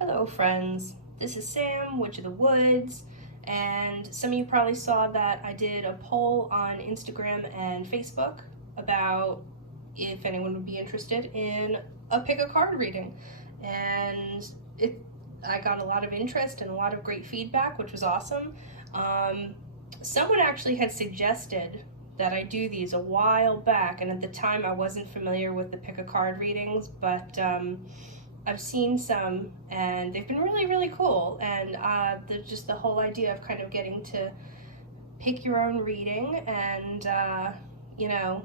Hello friends, this is Sam, Witch of the Woods, and some of you probably saw that I did a poll on Instagram and Facebook about if anyone would be interested in a pick a card reading, and I got a lot of interest and a lot of great feedback, which was awesome. Someone actually had suggested that I do these a while back, and at the time I wasn't familiar with the pick a card readings, but I've seen some and they've been really cool, and just the whole idea of kind of getting to pick your own reading and you know,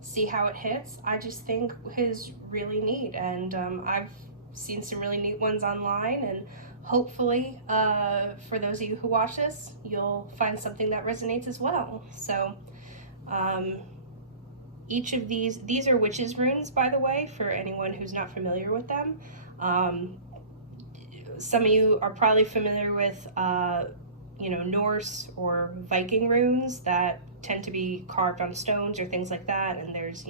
see how it hits, I just think is really neat. And I've seen some really neat ones online, and hopefully for those of you who watch this, you'll find something that resonates as well. So each of these are witches runes, by the way, for anyone who's not familiar with them. Some of you are probably familiar with Norse or Viking runes that tend to be carved on stones or things like that, and there's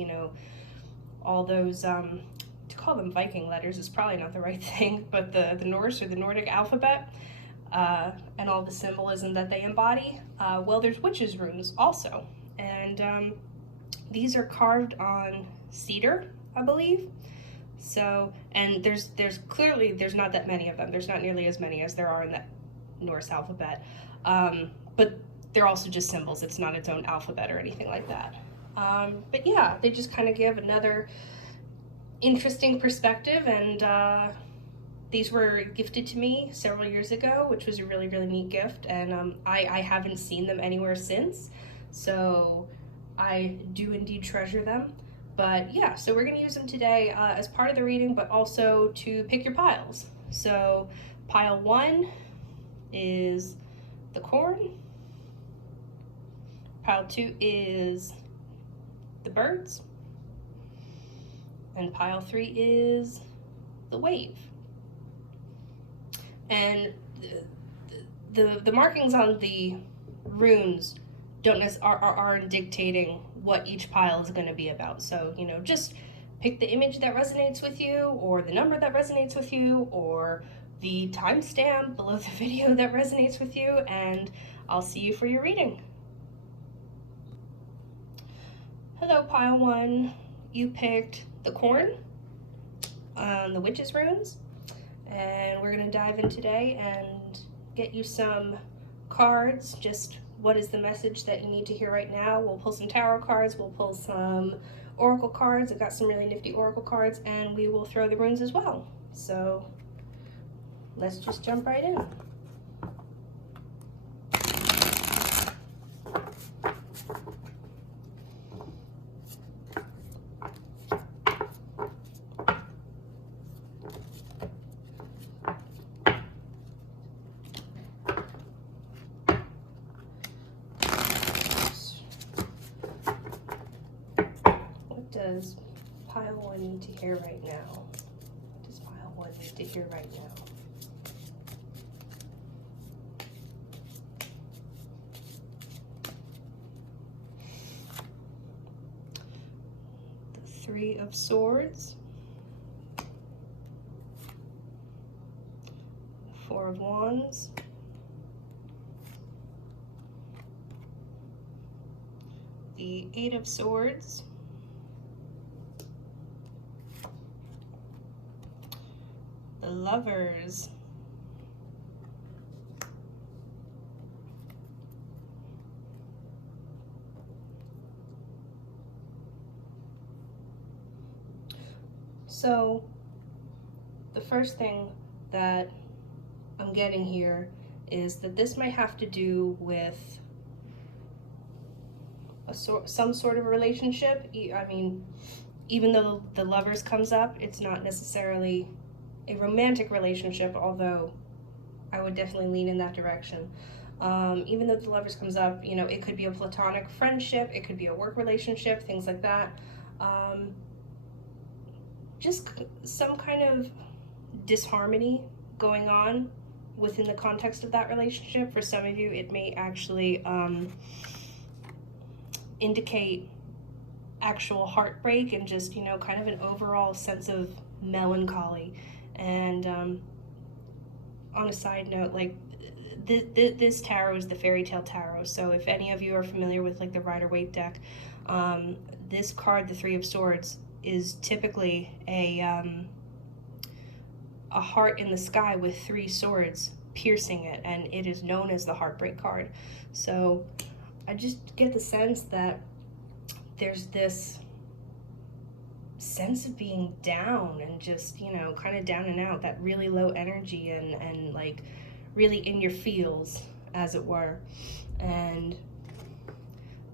all those to call them Viking letters is probably not the right thing, but the Norse or the Nordic alphabet, and all the symbolism that they embody. Well, there's witches runes also, and these are carved on cedar, I believe. So, and there's clearly not that many of them. There's not nearly as many as there are in the Norse alphabet. But they're also just symbols. It's not its own alphabet or anything like that. But yeah, they just kind of give another interesting perspective, and these were gifted to me several years ago, which was a really neat gift, and I haven't seen them anywhere since, so I do indeed treasure them. But yeah, so we're going to use them today as part of the reading, but also to pick your piles. So pile 1 is the corn, pile 2 is the birds, and pile 3 is the wave. And the markings on the runes aren't dictating what each pile is going to be about. So, just pick the image that resonates with you, or the number that resonates with you, or the timestamp below the video that resonates with you, and I'll see you for your reading. Hello, pile 1. You picked the corn on the witches runes, and we're going to dive in today and get you some cards. Just what is the message that you need to hear right now? We'll pull some tarot cards, we'll pull some oracle cards. I've got some really nifty oracle cards, and we will throw the runes as well. So let's just jump right in. What does pile 1 need to hear right now? What does pile 1 need to hear right now? The 3 of Swords, the 4 of Wands, the 8 of Swords, the Lovers, so the first thing that I'm getting here is that this might have to do with some sort of relationship. I mean, even though the Lovers comes up, it's not necessarily a romantic relationship, although I would definitely lean in that direction. Even though the Lovers comes up, it could be a platonic friendship, it could be a work relationship, things like that. Just some kind of disharmony going on within the context of that relationship. For some of you, it may actually indicate actual heartbreak and just, kind of an overall sense of melancholy. And on a side note, like this tarot is the fairy tale tarot. So if any of you are familiar with like the Rider-Waite deck, this card, the Three of Swords, is typically a heart in the sky with three swords piercing it, and it is known as the heartbreak card. So I just get the sense that there's this sense of being down and just, you know, kind of down and out, that really low energy and like really in your feels, as it were. And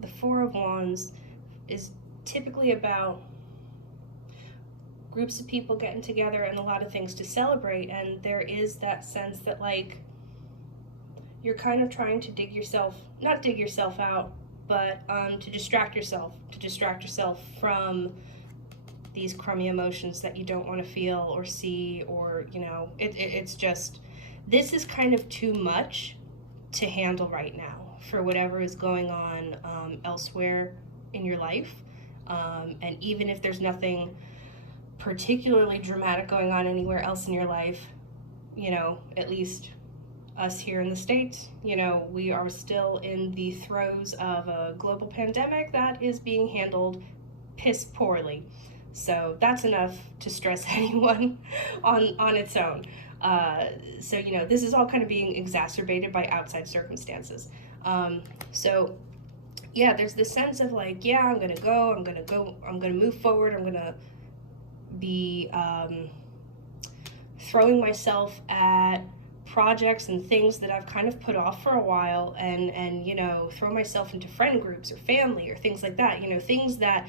the Four of Wands is typically about groups of people getting together and a lot of things to celebrate, and there is that sense that like you're kind of trying to not dig yourself out, but to distract yourself from these crummy emotions that you don't want to feel or see, or, you know, it's just, this is kind of too much to handle right now for whatever is going on elsewhere in your life. And even if there's nothing particularly dramatic going on anywhere else in your life, you know, at least us here in the States, you know, we are still in the throes of a global pandemic that is being handled piss poorly. So that's enough to stress anyone on its own. So, you know, this is all kind of being exacerbated by outside circumstances. So yeah, there's this sense of like, yeah, I'm gonna move forward, I'm gonna be throwing myself at projects and things that I've kind of put off for a while, and you know, throw myself into friend groups or family or things like that, you know, things that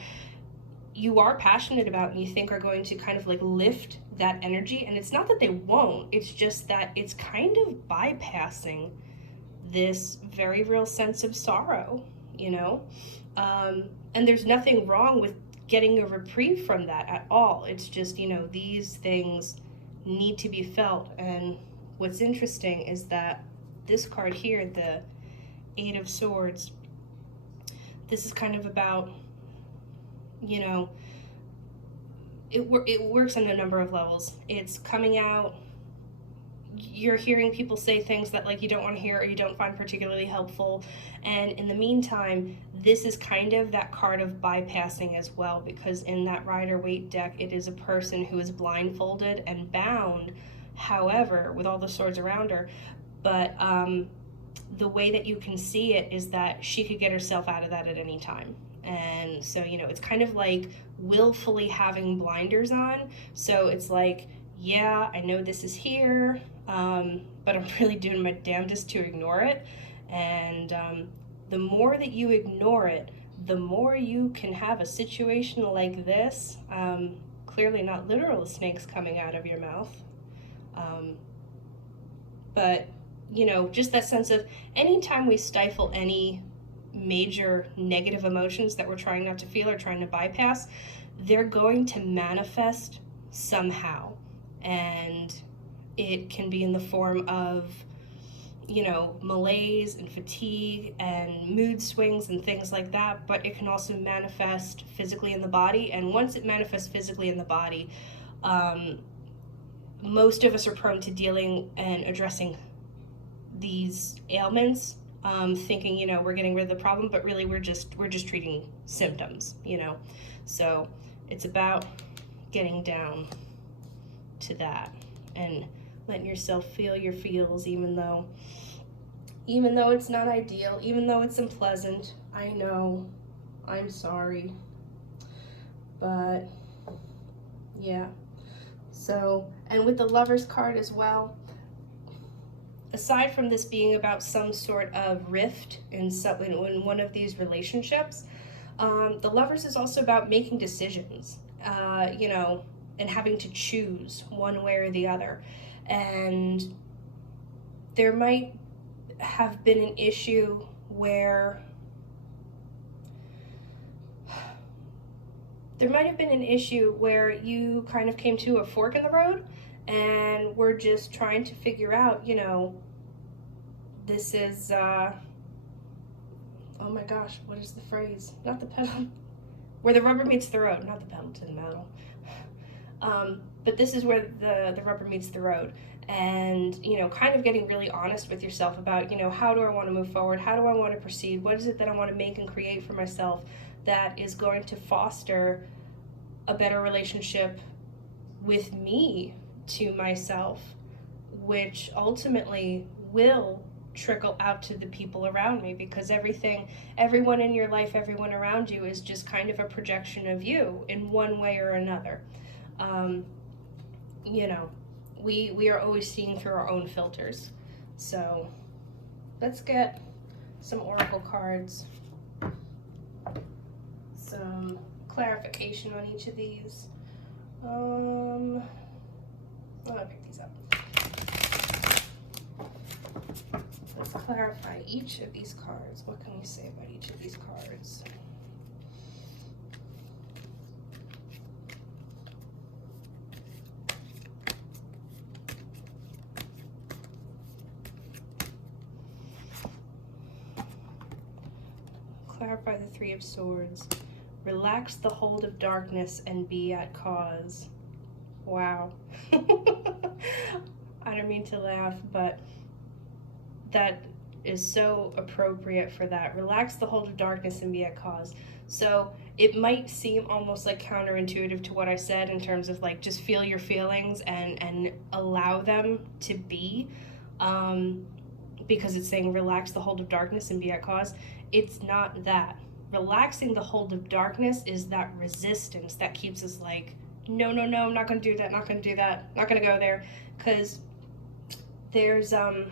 you are passionate about and you think are going to kind of like lift that energy. And it's not that they won't, it's just that it's kind of bypassing this very real sense of sorrow, you know. And there's nothing wrong with getting a reprieve from that at all. It's just, you know, these things need to be felt. And what's interesting is that this card here, the Eight of Swords, this is kind of about, you know, it works on a number of levels. It's coming out, you're hearing people say things that like you don't want to hear or you don't find particularly helpful, and in the meantime, this is kind of that card of bypassing as well, because in that Rider-Waite deck, it is a person who is blindfolded and bound, however, with all the swords around her, but the way that you can see it is that she could get herself out of that at any time. And so, you know, it's kind of like willfully having blinders on. So it's like, yeah, I know this is here, but I'm really doing my damnedest to ignore it. And the more that you ignore it, the more you can have a situation like this, clearly not literal snakes coming out of your mouth, but, you know, just that sense of anytime we stifle any major negative emotions that we're trying not to feel or trying to bypass, they're going to manifest somehow. And it can be in the form of, you know, malaise and fatigue and mood swings and things like that, but it can also manifest physically in the body. And once it manifests physically in the body, most of us are prone to dealing and addressing these ailments, thinking, you know, we're getting rid of the problem, but really we're just treating symptoms, you know. So it's about getting down to that and letting yourself feel your feels, even though it's not ideal, even though it's unpleasant. I know, I'm sorry, but yeah. So, and with the Lover's card as well, aside from this being about some sort of rift in one of these relationships, the Lovers is also about making decisions, you know, and having to choose one way or the other. And there might have been an issue where you kind of came to a fork in the road and we're just trying to figure out, you know, this is, oh my gosh, what is the phrase? Not the pedal, where the rubber meets the road, not the pedal to the metal. But this is where the rubber meets the road. and, you know, kind of getting really honest with yourself about, you know, how do I want to move forward? How do I want to proceed? What is it that I want to make and create for myself that is going to foster a better relationship with me to myself, which ultimately will trickle out to the people around me, because everyone in your life, everyone around you is just kind of a projection of you in one way or another. You know, we are always seeing through our own filters. So let's get some oracle cards, some clarification on each of these. I'll pick these up. Let's clarify each of these cards. What can we say about each of these cards? Clarify the Three of Swords. Relax the hold of darkness and be at cause. Wow. I don't mean to laugh, but that is so appropriate for that. Relax the hold of darkness and be at cause. So it might seem almost like counterintuitive to what I said in terms of like just feel your feelings and allow them to be, because it's saying relax the hold of darkness and be at cause. It's not that. Relaxing the hold of darkness is that resistance that keeps us like, no, no, no, I'm not going to do that, not going to do that, not going to go there. Because there's a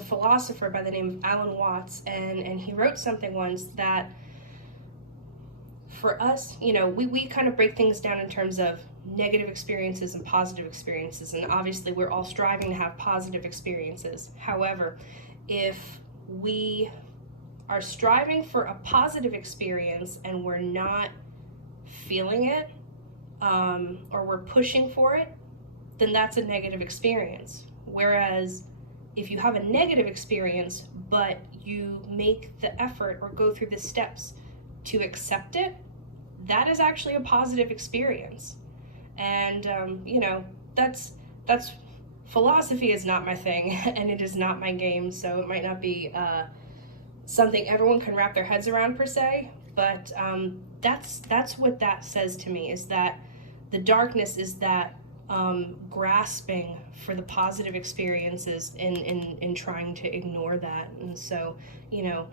philosopher by the name of Alan Watts, and he wrote something once that for us, you know, we kind of break things down in terms of negative experiences and positive experiences, and obviously we're all striving to have positive experiences. However, if we are striving for a positive experience and we're not feeling it, or we're pushing for it, then that's a negative experience. Whereas if you have a negative experience, but you make the effort or go through the steps to accept it, that is actually a positive experience. And, you know, that's philosophy is not my thing, and it is not my game, so it might not be something everyone can wrap their heads around per se, but that's what that says to me, is that the darkness is that grasping for the positive experiences in trying to ignore that. And so, you know,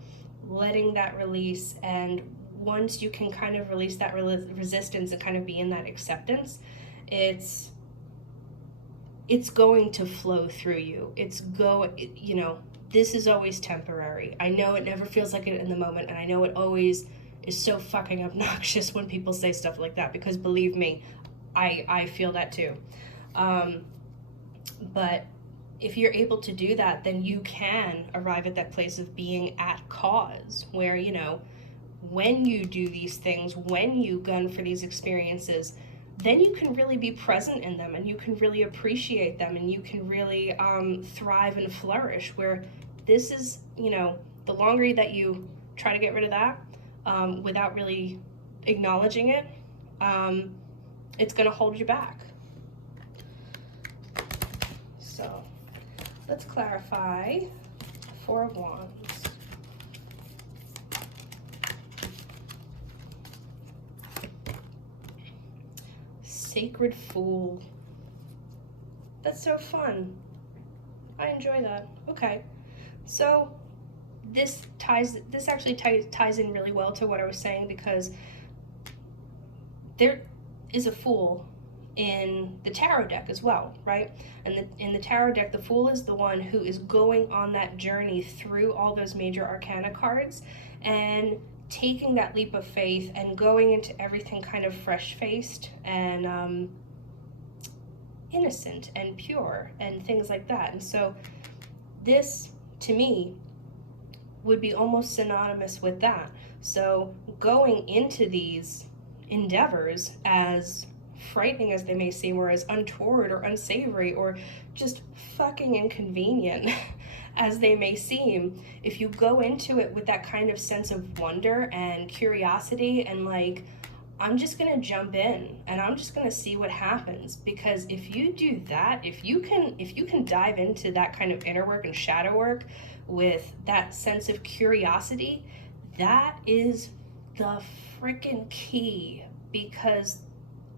letting that release, and once you can kind of release that resistance and kind of be in that acceptance, it's going to flow through you. You know, this is always temporary. I know it never feels like it in the moment, and I know it always is so fucking obnoxious when people say stuff like that, because believe me, I feel that too. But if you're able to do that, then you can arrive at that place of being at cause, where, you know, when you do these things, when you gun for these experiences, then you can really be present in them, and you can really appreciate them, and you can really thrive and flourish, where this is, you know, the longer that you try to get rid of that without really acknowledging it, it's going to hold you back. So let's clarify Four of Wands. Sacred Fool. That's so fun. I enjoy that. Okay, so this actually ties in really well to what I was saying, because there is a Fool in the tarot deck as well, right? And in the tarot deck, the Fool is the one who is going on that journey through all those major arcana cards and taking that leap of faith and going into everything kind of fresh-faced and innocent and pure and things like that. And so this, to me, would be almost synonymous with that. So going into these endeavors, as frightening as they may seem, or as untoward or unsavory or just fucking inconvenient as they may seem, if you go into it with that kind of sense of wonder and curiosity and like, I'm just going to jump in and I'm just going to see what happens. Because if you do that, if you can dive into that kind of inner work and shadow work with that sense of curiosity, that is the freaking key. Because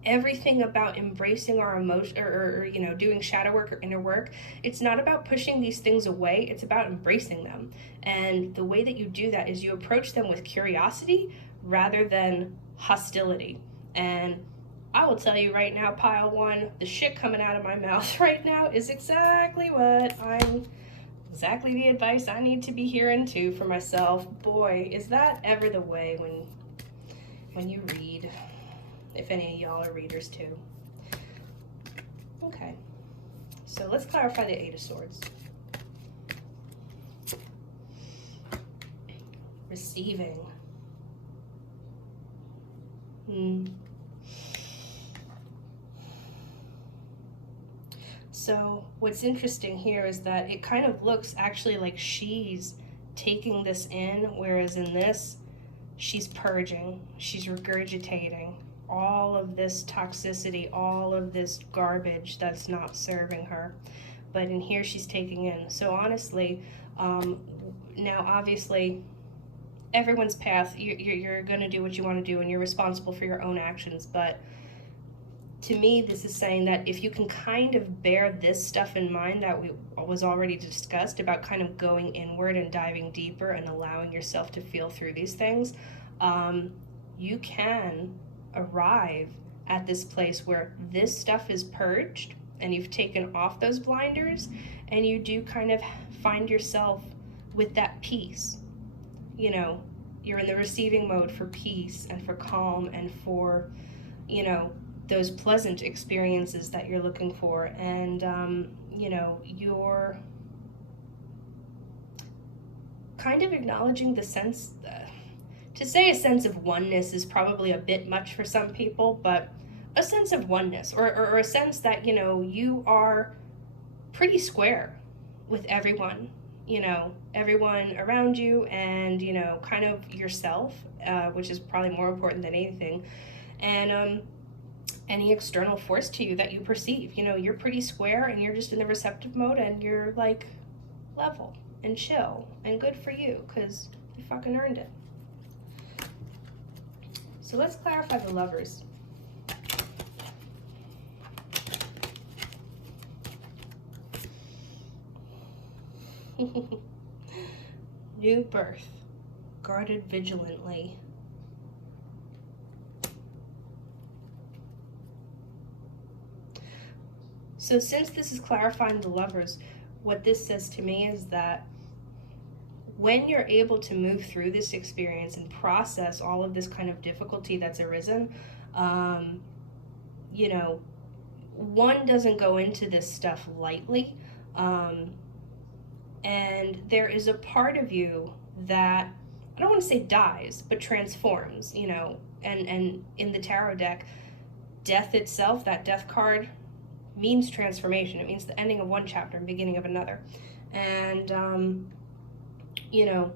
everything about embracing our emotion, or you know, doing shadow work or inner work, it's not about pushing these things away, it's about embracing them. And the way that you do that is you approach them with curiosity rather than hostility. And I will tell you right now, pile one, the shit coming out of my mouth right now is exactly the advice I need to be hearing too for myself. Boy, is that ever the way when you read, if any of y'all are readers too. Okay, so let's clarify the Eight of Swords. Receiving. So what's interesting here is that it kind of looks actually like she's taking this in, whereas in this, she's purging, she's regurgitating all of this toxicity, all of this garbage that's not serving her. But in here, she's taking in. So honestly, now obviously, everyone's path, you're going to do what you want to do, and you're responsible for your own actions. But to me, this is saying that if you can kind of bear this stuff in mind that was already discussed about kind of going inward and diving deeper and allowing yourself to feel through these things, you can arrive at this place where this stuff is purged and you've taken off those blinders, and you do kind of find yourself with that peace. You know, you're in the receiving mode for peace and for calm and for, you know, those pleasant experiences that you're looking for. And, you know, you're kind of acknowledging the sense, to say a sense of oneness is probably a bit much for some people, but a sense of oneness, or a sense that, you know, you are pretty square with everyone, you know, everyone around you, and, you know, kind of yourself, which is probably more important than anything. And any external force to you that you perceive, you know, you're pretty square and you're just in the receptive mode, and you're like level and chill, and good for you because you fucking earned it. So let's clarify the Lovers. New birth, guarded vigilantly. So since this is clarifying the Lovers, what this says to me is that when you're able to move through this experience and process all of this kind of difficulty that's arisen, you know, one doesn't go into this stuff lightly. And there is a part of you that, I don't want to say dies, but transforms, you know, and in the tarot deck, death itself, that death card, means transformation. It means the ending of one chapter and beginning of another. And, you know,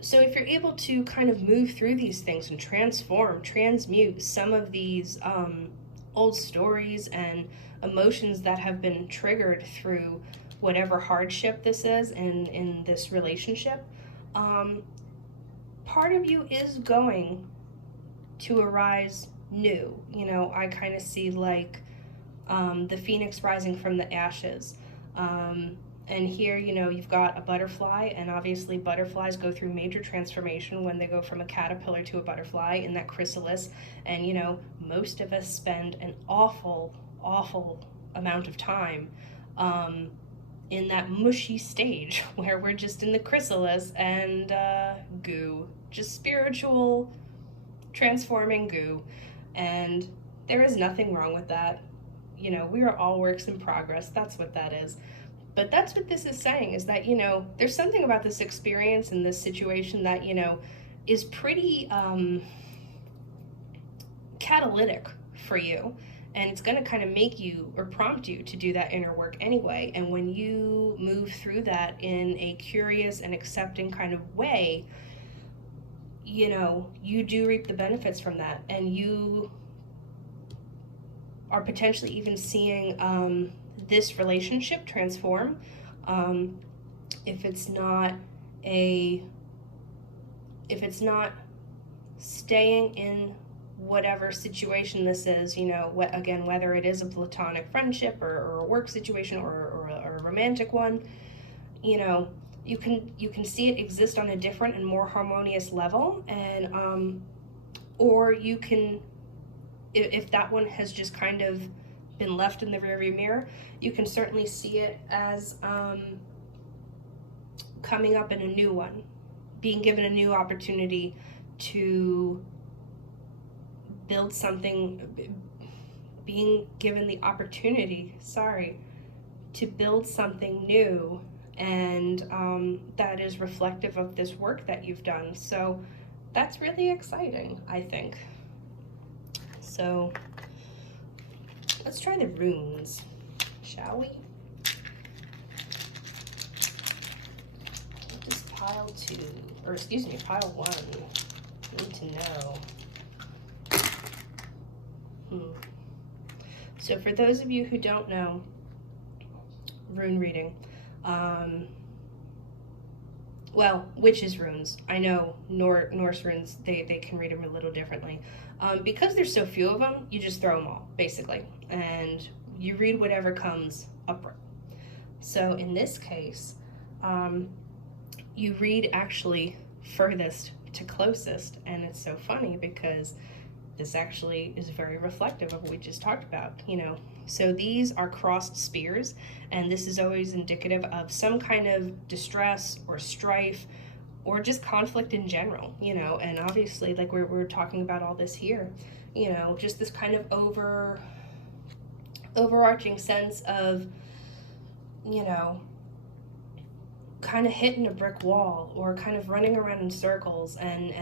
so if you're able to kind of move through these things and transmute some of these old stories and emotions that have been triggered through whatever hardship this is in this relationship, part of you is going to arise new. You know, I kind of see like the phoenix rising from the ashes. And here, you know, you've got a butterfly, and obviously butterflies go through major transformation when they go from a caterpillar to a butterfly in that chrysalis. And, you know, most of us spend an awful amount of time in that mushy stage where we're just in the chrysalis and goo, just spiritual transforming goo. And there is nothing wrong with that. You know, we are all works in progress. That's what that is. But that's what this is saying, is that, you know, there's something about this experience and this situation that, you know, is pretty catalytic for you. And it's going to kind of make you or prompt you to do that inner work anyway. And when you move through that in a curious and accepting kind of way, you know, you do reap the benefits from that, and you are potentially even seeing this relationship transform. If it's not a, if it's not staying in whatever situation this is, you know, again, whether it is a platonic friendship or a work situation or a romantic one, you know, you can see it exist on a different and more harmonious level, and or you can, if that one has just kind of been left in the rearview mirror, you can certainly see it as coming up in a new one, being given a new opportunity to build something, being given the opportunity, to build something new, and that is reflective of this work that you've done. So that's really exciting, I think. So let's try the runes, shall we? What does pile 2, or excuse me, pile 1 need to know? So for those of you who don't know rune reading, well, witches' runes, I know Norse runes, they can read them a little differently. Because there's so few of them, you just throw them all, basically, and you read whatever comes upright. So in this case, you read actually furthest to closest, and it's so funny because this actually is very reflective of what we just talked about, you know. So these are crossed spears, and this is always indicative of some kind of distress or strife or just conflict in general, you know. And obviously, like we're talking about all this here, you know, just this kind of overarching sense of, you know, kind of hitting a brick wall or kind of running around in circles, and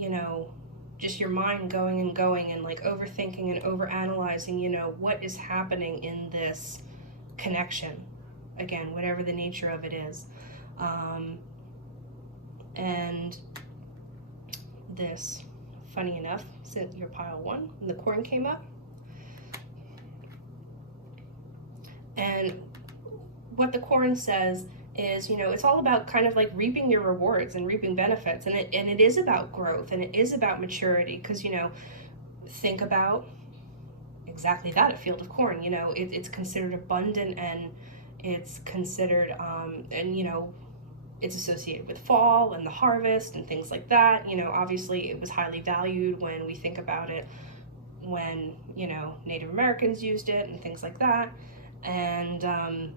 you know, just your mind going and going and like overthinking and overanalyzing, you know, what is happening in this connection, again, whatever the nature of it is. And this, funny enough, since your pile 1 and the corn came up, and what the corn says is, you know, it's all about kind of like reaping your rewards and reaping benefits, and it is about growth, and it is about maturity, because, you know, think about exactly that, a field of corn, you know, it's considered abundant, and it's considered and you know, it's associated with fall and the harvest and things like that. You know, obviously it was highly valued when we think about it, when, you know, Native Americans used it and things like that. And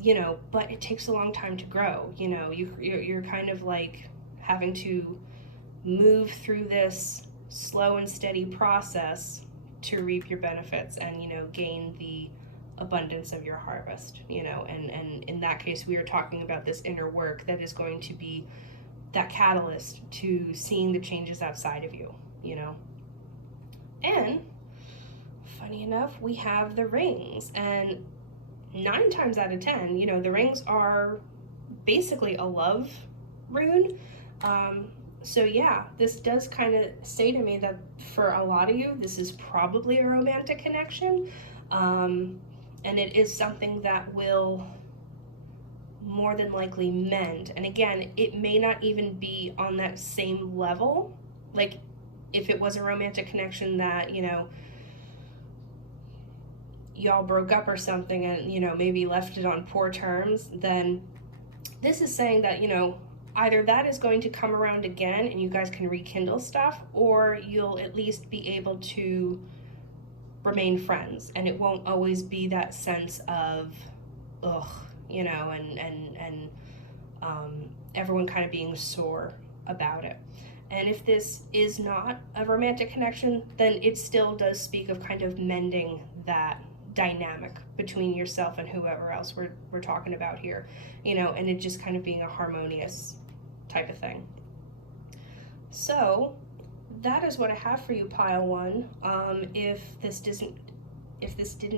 you know, but it takes a long time to grow. You know, you're kind of like having to move through this slow and steady process to reap your benefits and, you know, gain the abundance of your harvest, you know. And in that case, we are talking about this inner work that is going to be that catalyst to seeing the changes outside of you, you know. And funny enough, we have the rings, and 9 times out of 10, you know, the rings are basically a love rune. So yeah, this does kind of say to me that for a lot of you, this is probably a romantic connection. And it is something that will more than likely mend. And again, it may not even be on that same level. Like if it was a romantic connection that, you know, y'all broke up or something and, you know, maybe left it on poor terms, then this is saying that, you know, either that is going to come around again and you guys can rekindle stuff, or you'll at least be able to remain friends, and it won't always be that sense of ugh, you know, and everyone kind of being sore about it. And if this is not a romantic connection, then it still does speak of kind of mending that dynamic between yourself and whoever else we're talking about here, you know, and it just kind of being a harmonious type of thing. So that is what I have for you, pile 1. If this didn't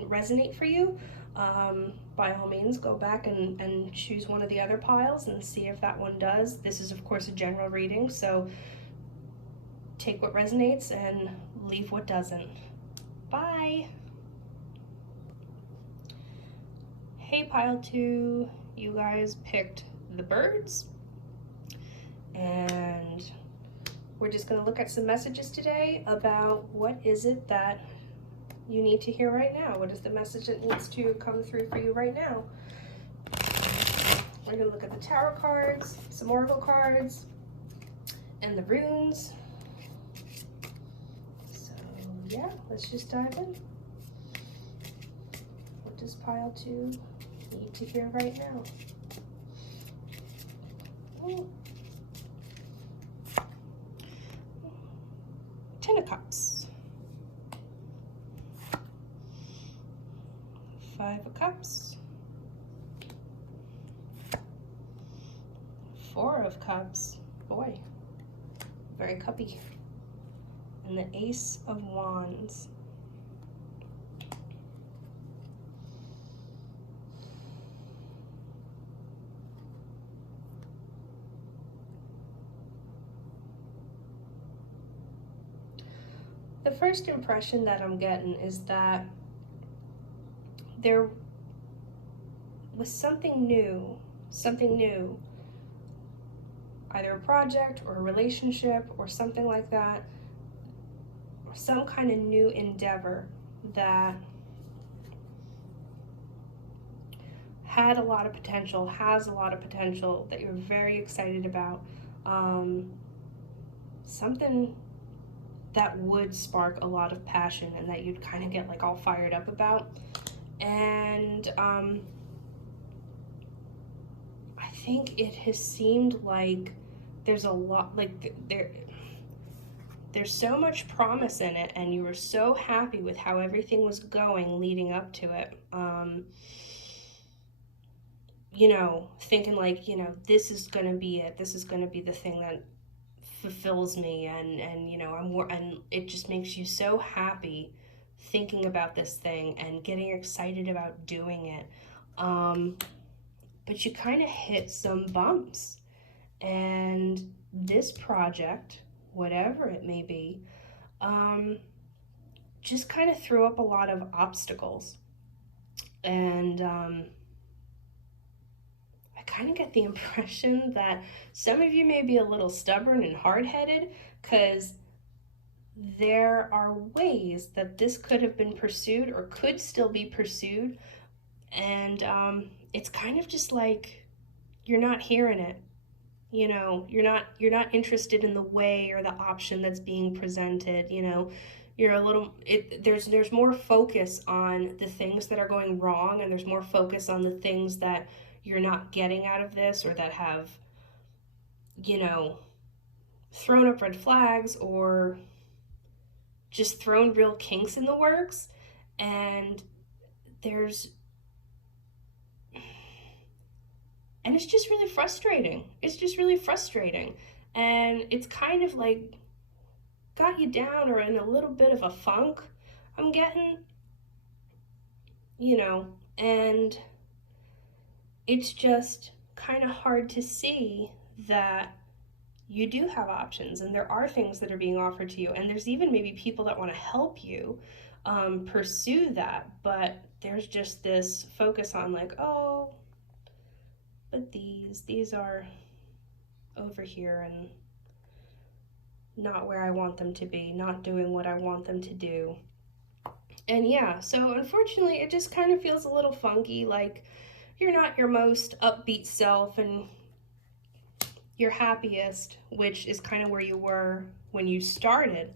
resonate for you, by all means go back and choose one of the other piles and see if that one does. This is of course a general reading, so take what resonates and leave what doesn't. Bye. Hey, pile 2, you guys picked the birds, and we're just going to look at some messages today about what is it that you need to hear right now. What is the message that needs to come through for you right now? We're going to look at the tarot cards, some oracle cards, and the runes. So yeah, let's just dive in. What does pile 2 need to hear right now? Oh. 10 of Cups. 5 of Cups. 4 of Cups. Boy, very cuppy. And the Ace of Wands. The first impression that I'm getting is that there was something new, either a project or a relationship or something like that, or some kind of new endeavor that had a lot of potential, has a lot of potential, that you're very excited about. Something that would spark a lot of passion and that you'd kind of get like all fired up about. And I think it has seemed like there's a lot, like there's so much promise in it, and you were so happy with how everything was going leading up to it. You know, thinking like, you know, this is gonna be it, this is gonna be the thing that fulfills me, and you know, and it just makes you so happy thinking about this thing and getting excited about doing it. But you kind of hit some bumps, and this project, whatever it may be, just kind of threw up a lot of obstacles. And I kind of get the impression that some of you may be a little stubborn and hard-headed, because there are ways that this could have been pursued or could still be pursued, and it's kind of just like you're not hearing it. You know, you're not interested in the way or the option that's being presented. You know, you're a little, there's more focus on the things that are going wrong, and there's more focus on the things that you're not getting out of this, or that have, you know, thrown up red flags or just thrown real kinks in the works. And it's just really frustrating. It's just really frustrating. And it's kind of like got you down or in a little bit of a funk, I'm getting, you know, and it's just kind of hard to see that you do have options, and there are things that are being offered to you, and there's even maybe people that want to help you pursue that, but there's just this focus on like, oh, but these are over here and not where I want them to be, not doing what I want them to do. And yeah, so unfortunately it just kind of feels a little funky, like you're not your most upbeat self and your happiest, which is kind of where you were when you started.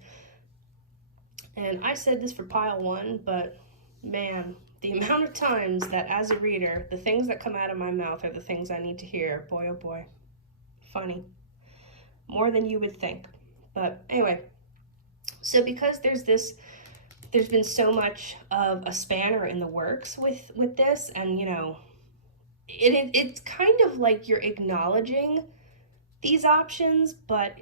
And I said this for pile 1, but man, the amount of times that as a reader, the things that come out of my mouth are the things I need to hear, boy oh boy, funny, more than you would think. But anyway, so because there's been so much of a spanner in the works with this, and you know, it's kind of like you're acknowledging these options, but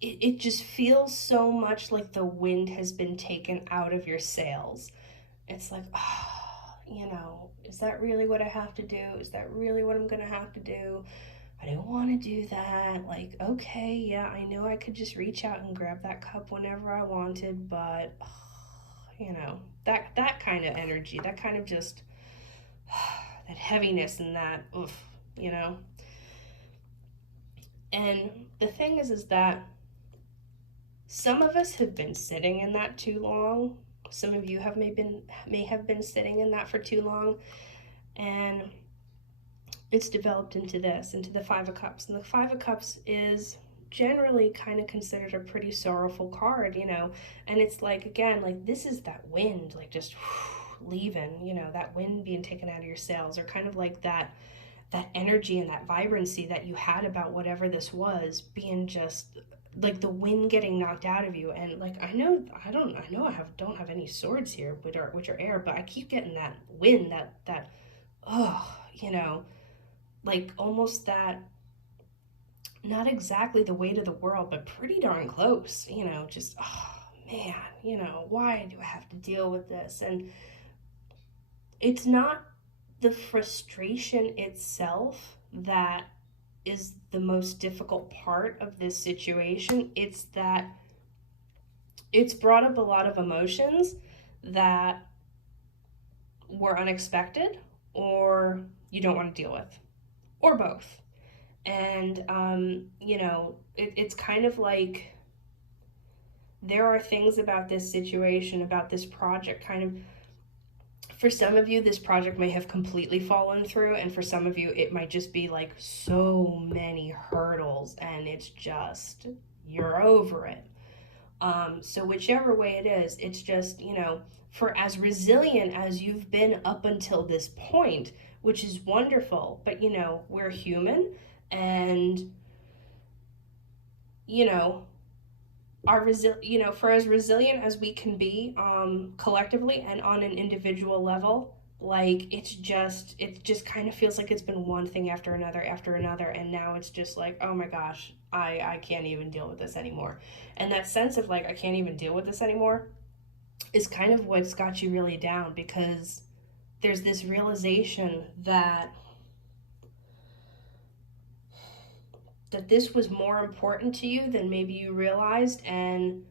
it just feels so much like the wind has been taken out of your sails. It's like, oh, you know, is that really what I have to do? Is that really what I'm gonna have to do? I didn't want to do that. Like, okay, yeah, I know I could just reach out and grab that cup whenever I wanted, but you know, that kind of energy, that kind of just that heaviness and that oof, you know. And the thing is that some of us have been sitting in that too long. Some of you may have been sitting in that for too long, and it's developed into into the Five of Cups. And the Five of Cups is generally kind of considered a pretty sorrowful card, you know. And it's like, again, like this is that wind, like just leaving, you know, that wind being taken out of your sails, or kind of like that energy and that vibrancy that you had about whatever this was being just like the wind getting knocked out of you. And like I know I don't have any swords here which are air, but I keep getting that wind, that oh, you know, like almost that, not exactly the weight of the world, but pretty darn close, you know, just oh man, you know, why do I have to deal with this? And it's not the frustration itself that is the most difficult part of this situation. It's that it's brought up a lot of emotions that were unexpected or you don't want to deal with, or both. And, you know, it's kind of like there are things about this situation, about this project, kind of, for some of you, this project may have completely fallen through, and for some of you, it might just be like so many hurdles, and it's just, you're over it. So whichever way it is, it's just, you know, for as resilient as you've been up until this point, which is wonderful, but you know, we're human, and you know, you know, for as resilient as we can be, collectively and on an individual level, like it just kind of feels like it's been one thing after another, and now it's just like, oh my gosh, I can't even deal with this anymore. And that sense of like I can't even deal with this anymore is kind of what's got you really down, because there's this realization that this was more important to you than maybe you realized, and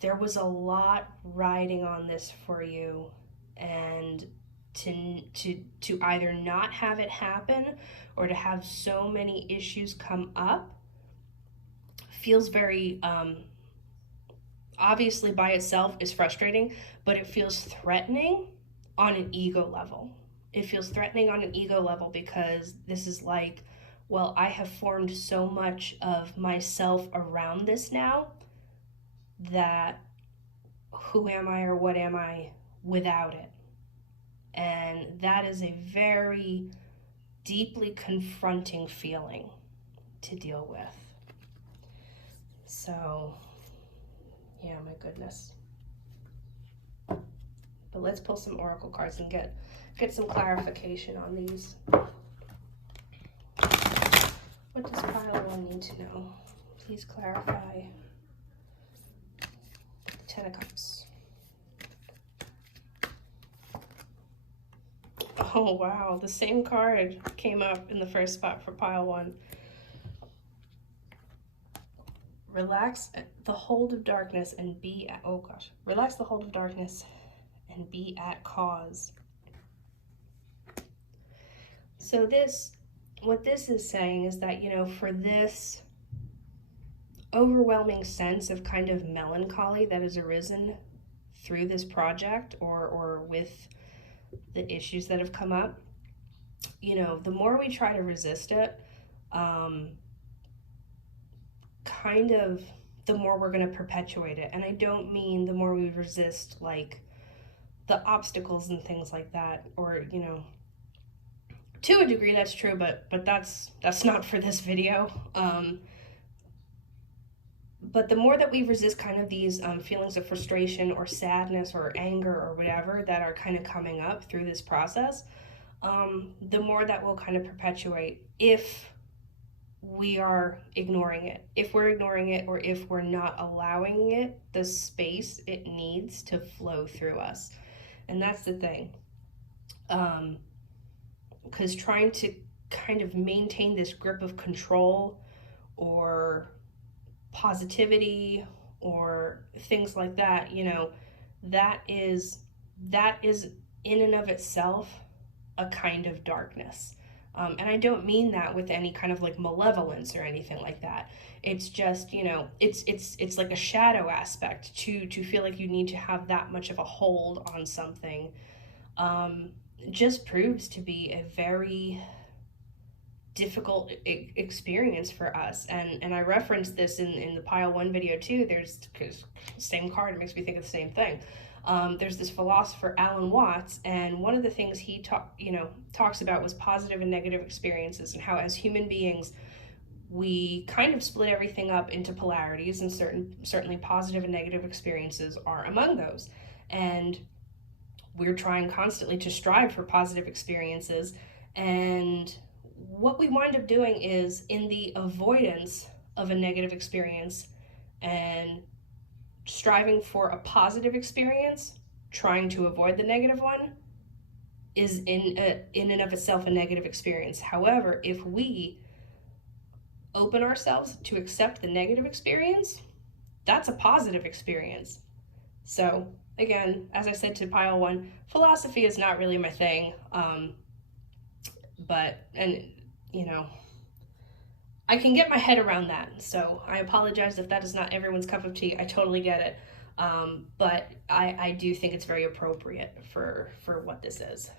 there was a lot riding on this for you. And to either not have it happen or to have so many issues come up feels very obviously by itself is frustrating, but it feels threatening on an ego level. It feels threatening on an ego level because this is like, well, I have formed so much of myself around this now that who am I or what am I without it? And that is a very deeply confronting feeling to deal with. So, yeah, my goodness. But let's pull some oracle cards and get some clarification on these. What does pile 1 need to know? Please clarify. 10 of Cups. Oh wow, the same card came up in the first spot for pile 1. Relax the hold of darkness and be at, oh gosh, relax the hold of darkness and be at cause. So what this is saying is that, you know, for this overwhelming sense of kind of melancholy that has arisen through this project or with the issues that have come up, you know, the more we try to resist it, kind of the more we're going to perpetuate it. And I don't mean the more we resist like the obstacles and things like that, or, you know, to a degree that's true, but that's not for this video. But the more that we resist kind of these feelings of frustration or sadness or anger or whatever that are kind of coming up through this process, the more that will kind of perpetuate if we are ignoring it. If we're ignoring it, or if we're not allowing it the space it needs to flow through us. And that's the thing. Because trying to kind of maintain this grip of control or positivity or things like that, you know, that is in and of itself a kind of darkness. And I don't mean that with any kind of like malevolence or anything like that. It's just, you know, it's like a shadow aspect to feel like you need to have that much of a hold on something. Just proves to be a very difficult experience for us. And I referenced this in the pile one video too. There's, because same card, it makes me think of the same thing. There's this philosopher Alan Watts, and one of the things he talks about was positive and negative experiences, and how as human beings we kind of split everything up into polarities, and certainly positive and negative experiences are among those. And we're trying constantly to strive for positive experiences, and what we wind up doing is, in the avoidance of a negative experience and striving for a positive experience, trying to avoid the negative one, is in and of itself a negative experience. However, if we open ourselves to accept the negative experience, that's a positive experience. So again, as I said to pile one, philosophy is not really my thing. But, and you know, I can get my head around that. So I apologize if that is not everyone's cup of tea. I totally get it. But I do think it's very appropriate for what this is.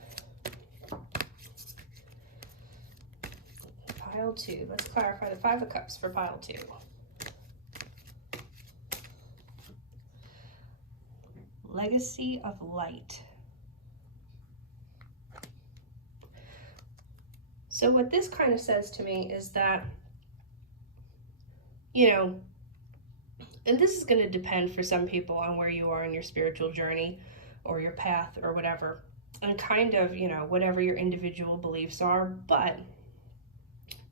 Pile two. Let's clarify the Five of Cups for pile two. Legacy of light. So what this kind of says to me is that, you know, and this is going to depend for some people on where you are in your spiritual journey or your path or whatever, and kind of, you know, whatever your individual beliefs are. But,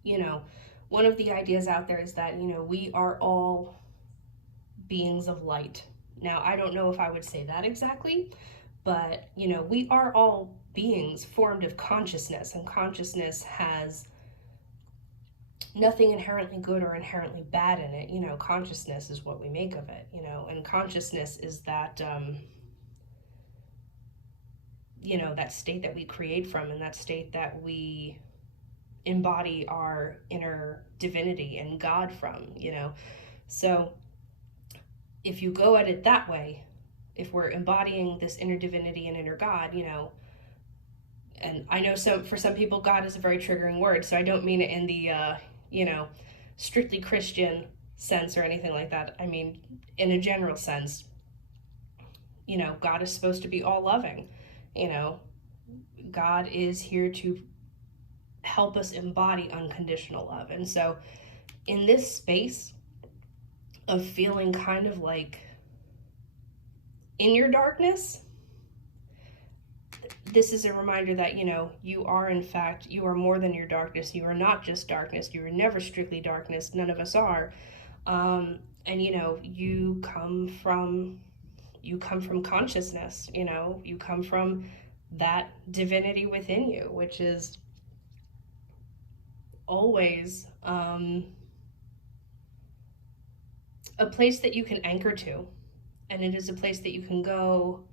you know, one of the ideas out there is that, you know, we are all beings of light. Now, I don't know if I would say that exactly, but, you know, we are all beings formed of consciousness, and consciousness has nothing inherently good or inherently bad in it. You know, consciousness is what we make of it, you know, and consciousness is that, you know, that state that we create from, and that state that we embody our inner divinity and God from, you know. So if you go at it that way, if we're embodying this inner divinity and inner God, you know, and I know for some people, God is a very triggering word, so I don't mean it in the, you know, strictly Christian sense or anything like that. I mean, in a general sense, you know, God is supposed to be all loving. You know, God is here to help us embody unconditional love. And so in this space of feeling kind of like in your darkness, this is a reminder that, you know, you are, in fact, you are more than your darkness. You are not just darkness. You are never strictly darkness. None of us are. And, you know, you come from consciousness, you know, you come from that divinity within you, which is always a place that you can anchor to. And it is a place that you can go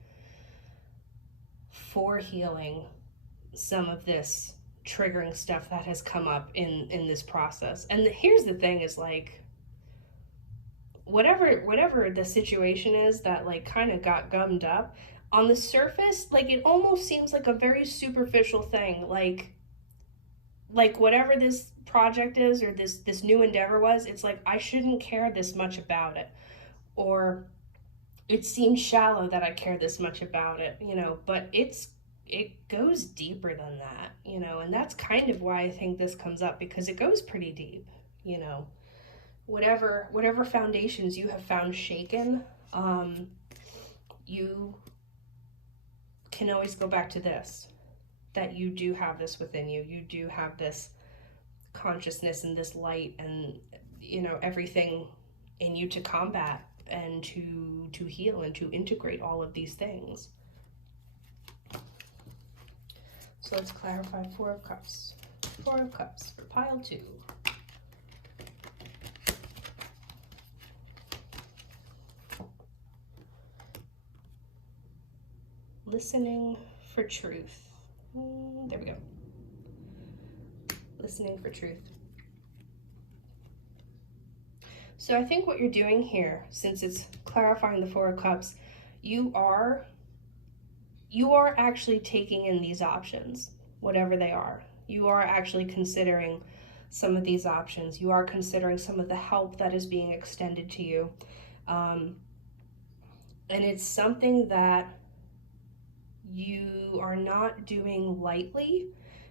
for healing some of this triggering stuff that has come up in this process. And here's the thing is, like, whatever the situation is that like kind of got gummed up on the surface, like it almost seems like a very superficial thing, like whatever this project is or this new endeavor was, it's like I shouldn't care this much about it, or it seems shallow that I care this much about it, you know, but it goes deeper than that, you know, and that's kind of why I think this comes up, because it goes pretty deep, you know. Whatever foundations you have found shaken, you can always go back to this, that you do have this within you. You do have this consciousness and this light and, you know, everything in you to combat and to heal and to integrate all of these things. So let's clarify Four of Cups. Four of Cups for pile 2. Listening for truth. There we go. Listening for truth. So I think what you're doing here, since it's clarifying the Four of Cups, you are actually taking in these options, whatever they are. You are actually considering some of these options. You are considering some of the help that is being extended to you. And it's something that you are not doing lightly.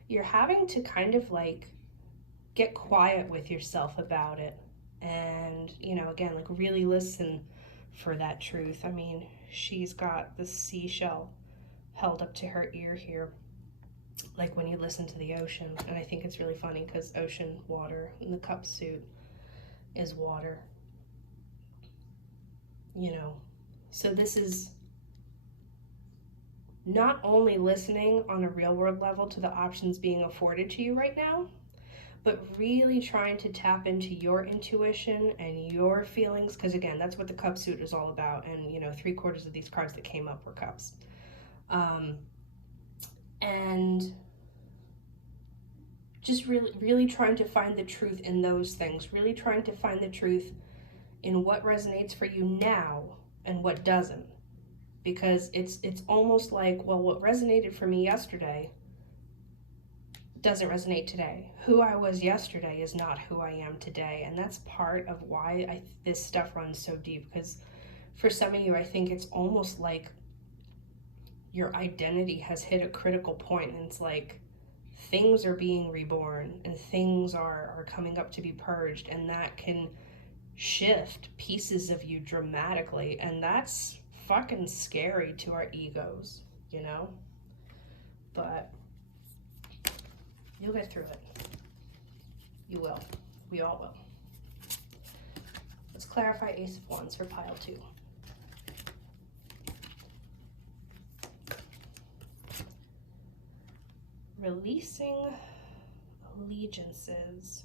You're having to kind of like get quiet with yourself about it. And, you know, again, like really listen for that truth. I mean, she's got the seashell held up to her ear here, like when you listen to the ocean. And I think it's really funny because ocean, water, and the cup suit is water, you know. So this is not only listening on a real world level to the options being afforded to you right now, but really trying to tap into your intuition and your feelings, because again, that's what the cup suit is all about. And you know, 3/4 of these cards that came up were cups. And just really trying to find the truth in those things, really trying to find the truth in what resonates for you now and what doesn't. Because it's almost like, well, what resonated for me yesterday doesn't resonate today. Who I was yesterday is not who I am today. And that's part of why this stuff runs so deep. Because for some of you, I think it's almost like your identity has hit a critical point, and it's like things are being reborn and things are coming up to be purged, and that can shift pieces of you dramatically, and that's fucking scary to our egos, you know? But you'll get through it. You will. We all will. Let's clarify Ace of Wands for pile 2. Releasing allegiances.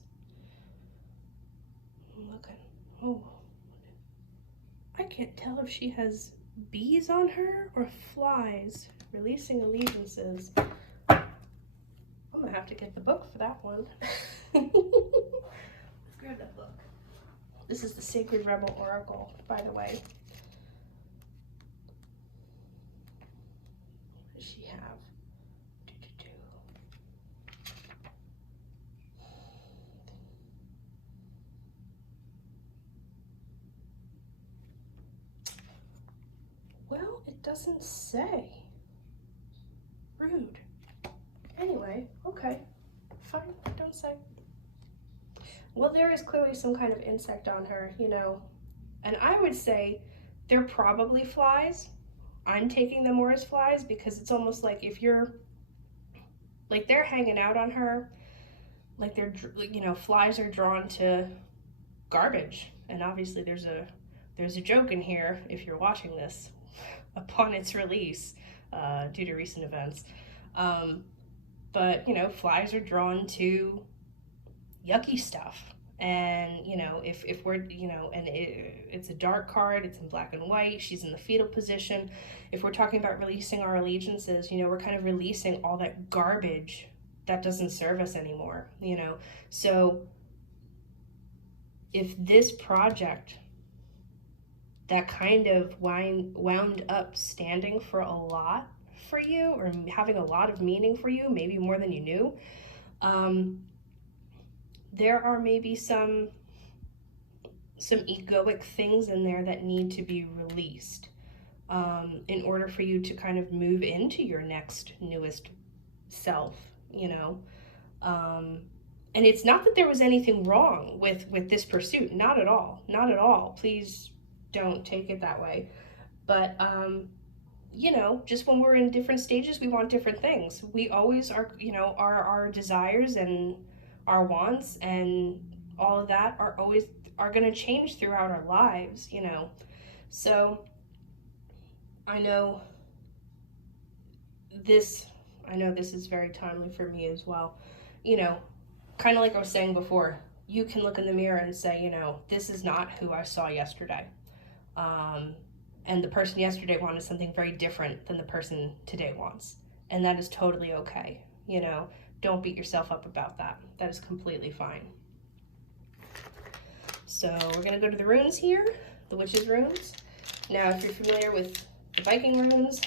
Look at, oh, I can't tell if she has bees on her or flies. Releasing allegiances. I'm gonna have to get the book for that one. Let's grab that book. This is the Sacred Rebel Oracle, by the way. What does she have? Well, it doesn't say. Rude. Anyway, okay. Fine, don't say. Well, there is clearly some kind of insect on her, you know. And I would say they're probably flies. I'm taking them more as flies because it's almost like if you're, like they're hanging out on her, like they're, you know, flies are drawn to garbage. And obviously there's a joke in here if you're watching this upon its release due to recent events. But, you know, flies are drawn to yucky stuff. And, you know, if we're, you know, and it's a dark card, it's in black and white, she's in the fetal position. If we're talking about releasing our allegiances, you know, we're kind of releasing all that garbage that doesn't serve us anymore, you know. So if this project that kind of wound up standing for a lot for you, or having a lot of meaning for you, maybe more than you knew, there are maybe some egoic things in there that need to be released in order for you to kind of move into your next newest self, you know. And it's not that there was anything wrong with this pursuit, not at all, not at all. Please don't take it that way. But you know, just when we're in different stages, we want different things. We always are, you know, our desires and our wants and all of that are going to change throughout our lives, you know. So I know this is very timely for me as well. you know, kind of like I was saying before, you can look in the mirror and say, you know, this is not who I saw yesterday. And the person yesterday wanted something very different than the person today wants. And that is totally okay. You know, don't beat yourself up about that. That is completely fine. So we're going to go to the runes here, the witch's runes. Now, if you're familiar with the Viking runes,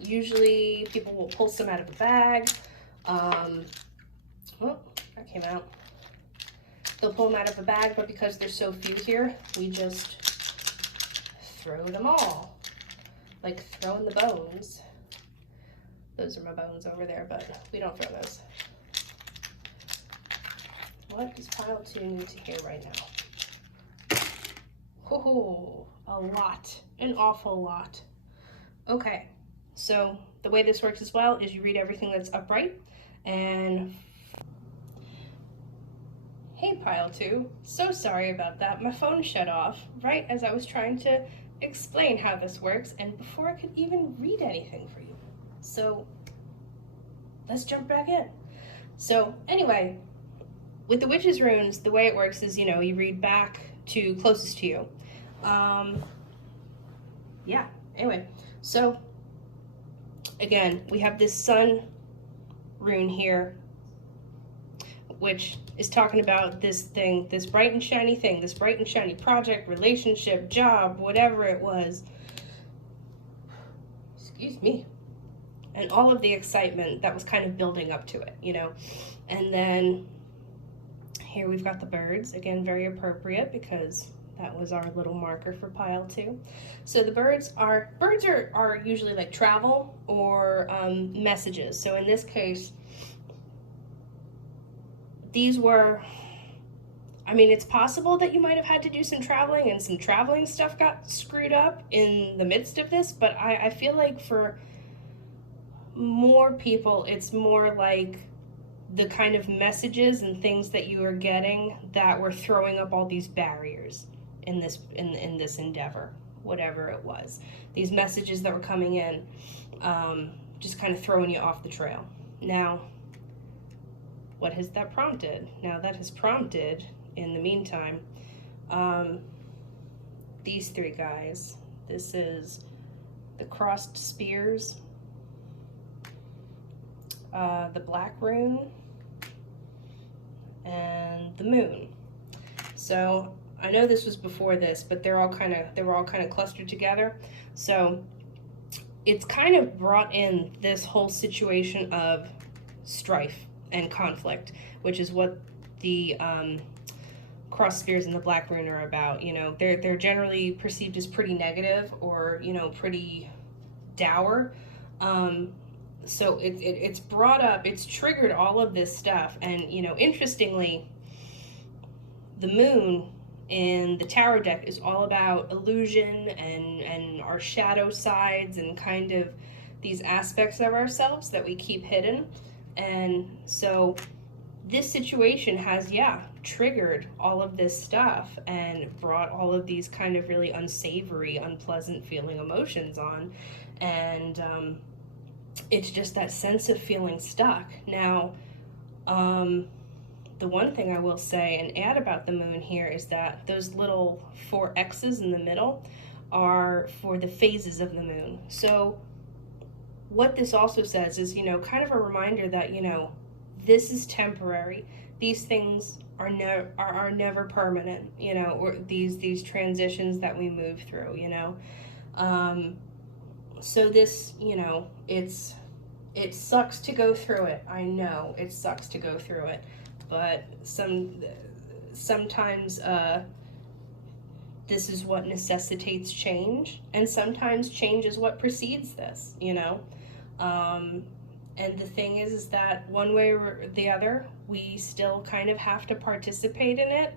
usually people will pull some out of a bag. Oh, that came out. They'll pull them out of a bag, but because there's so few here, we just throw them all. Like throwing the bones. Those are my bones over there, but we don't throw those. What does pile 2 need to hear right now? Oh, a lot. An awful lot. Okay, so the way this works as well is you read everything that's upright, and hey pile 2, so sorry about that. My phone shut off right as I was trying to explain how this works and before I could even read anything for you. So let's jump back in. So anyway, with the witch's runes, the way it works is, you know, you read back to closest to you. Yeah, anyway, so again, we have this sun rune here, which is talking about this thing, this bright and shiny thing, this bright and shiny project, relationship, job, whatever it was. Excuse me. And all of the excitement that was kind of building up to it, you know. And then here we've got the birds, again, very appropriate because that was our little marker for pile 2. So the birds are usually like travel or messages. So in this case, these were, I mean, it's possible that you might have had to do some traveling and some traveling stuff got screwed up in the midst of this, but I feel like for more people, it's more like the kind of messages and things that you are getting that were throwing up all these barriers in this endeavor, whatever it was. These messages that were coming in, just kind of throwing you off the trail. Now, what has that prompted? Now that has prompted, in the meantime, these 3 guys. This is the crossed spears, the black rune, and the moon. So I know this was before this, but they were all kind of clustered together. So it's kind of brought in this whole situation of strife and conflict, which is what the cross spears and the black rune are about. You know, they're generally perceived as pretty negative or, you know, pretty dour. So it's brought up, it's triggered all of this stuff. And, you know, interestingly, the moon in the tarot deck is all about illusion and our shadow sides and kind of these aspects of ourselves that we keep hidden. And so this situation has, yeah, triggered all of this stuff and brought all of these kind of really unsavory, unpleasant feeling emotions on. And it's just that sense of feeling stuck. Now, the one thing I will say and add about the moon here is that those little 4 X's in the middle are for the phases of the moon. So what this also says is, you know, kind of a reminder that, you know, this is temporary. These things are never permanent, you know, or these transitions that we move through, you know. So this, you know, it sucks to go through it. I know it sucks to go through it, but sometimes this is what necessitates change, and sometimes change is what precedes this, you know. And the thing is that one way or the other, we still kind of have to participate in it.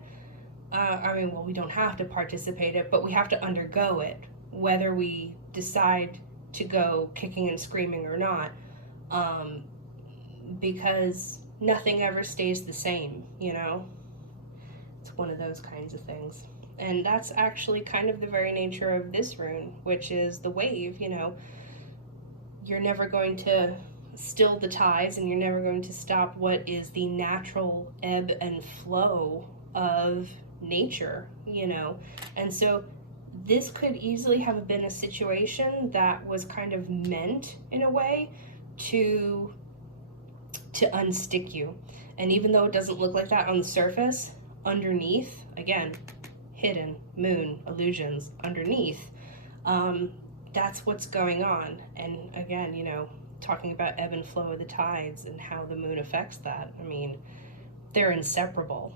I mean, well, we don't have to participate in it, but we have to undergo it, whether we decide to go kicking and screaming or not, because nothing ever stays the same, you know? It's one of those kinds of things. And that's actually kind of the very nature of this rune, which is the wave, you know. You're never going to still the tides, and you're never going to stop what is the natural ebb and flow of nature, you know. And so this could easily have been a situation that was kind of meant in a way to unstick you. And even though it doesn't look like that on the surface, underneath, again, hidden, moon, illusions, underneath, that's what's going on. And again, you know, talking about ebb and flow of the tides and how the moon affects that. I mean, they're inseparable.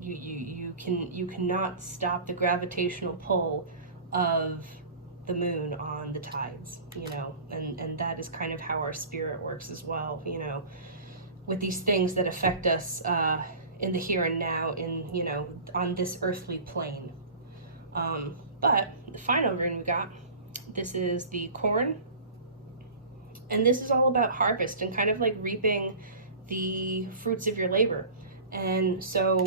You cannot stop the gravitational pull of the moon on the tides, you know, and that is kind of how our spirit works as well, you know, with these things that affect us in the here and now, in, you know, on this earthly plane. But the final rune we got, this is the corn, and this is all about harvest and kind of like reaping the fruits of your labor. And so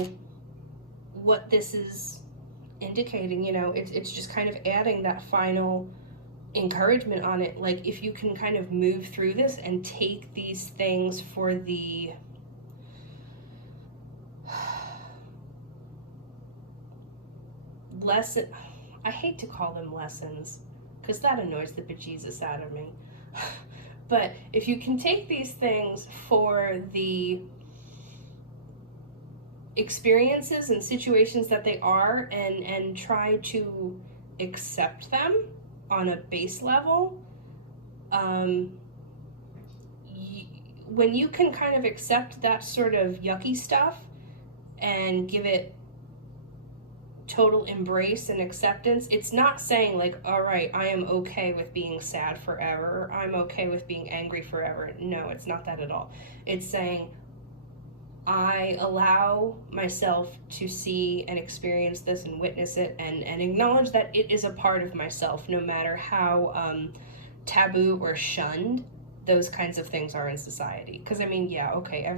what this is indicating, you know, it's just kind of adding that final encouragement on it. Like, if you can kind of move through this and take these things for the lesson, I hate to call them lessons because that annoys the bejesus out of me. But if you can take these things for the experiences and situations that they are, and try to accept them on a base level, when you can kind of accept that sort of yucky stuff and give it total embrace and acceptance, it's not saying like, all right, I am okay with being sad forever, I'm okay with being angry forever. No, it's not that at all. It's saying, I allow myself to see and experience this and witness it, and acknowledge that it is a part of myself, no matter how taboo or shunned those kinds of things are in society. Because I mean, yeah, okay,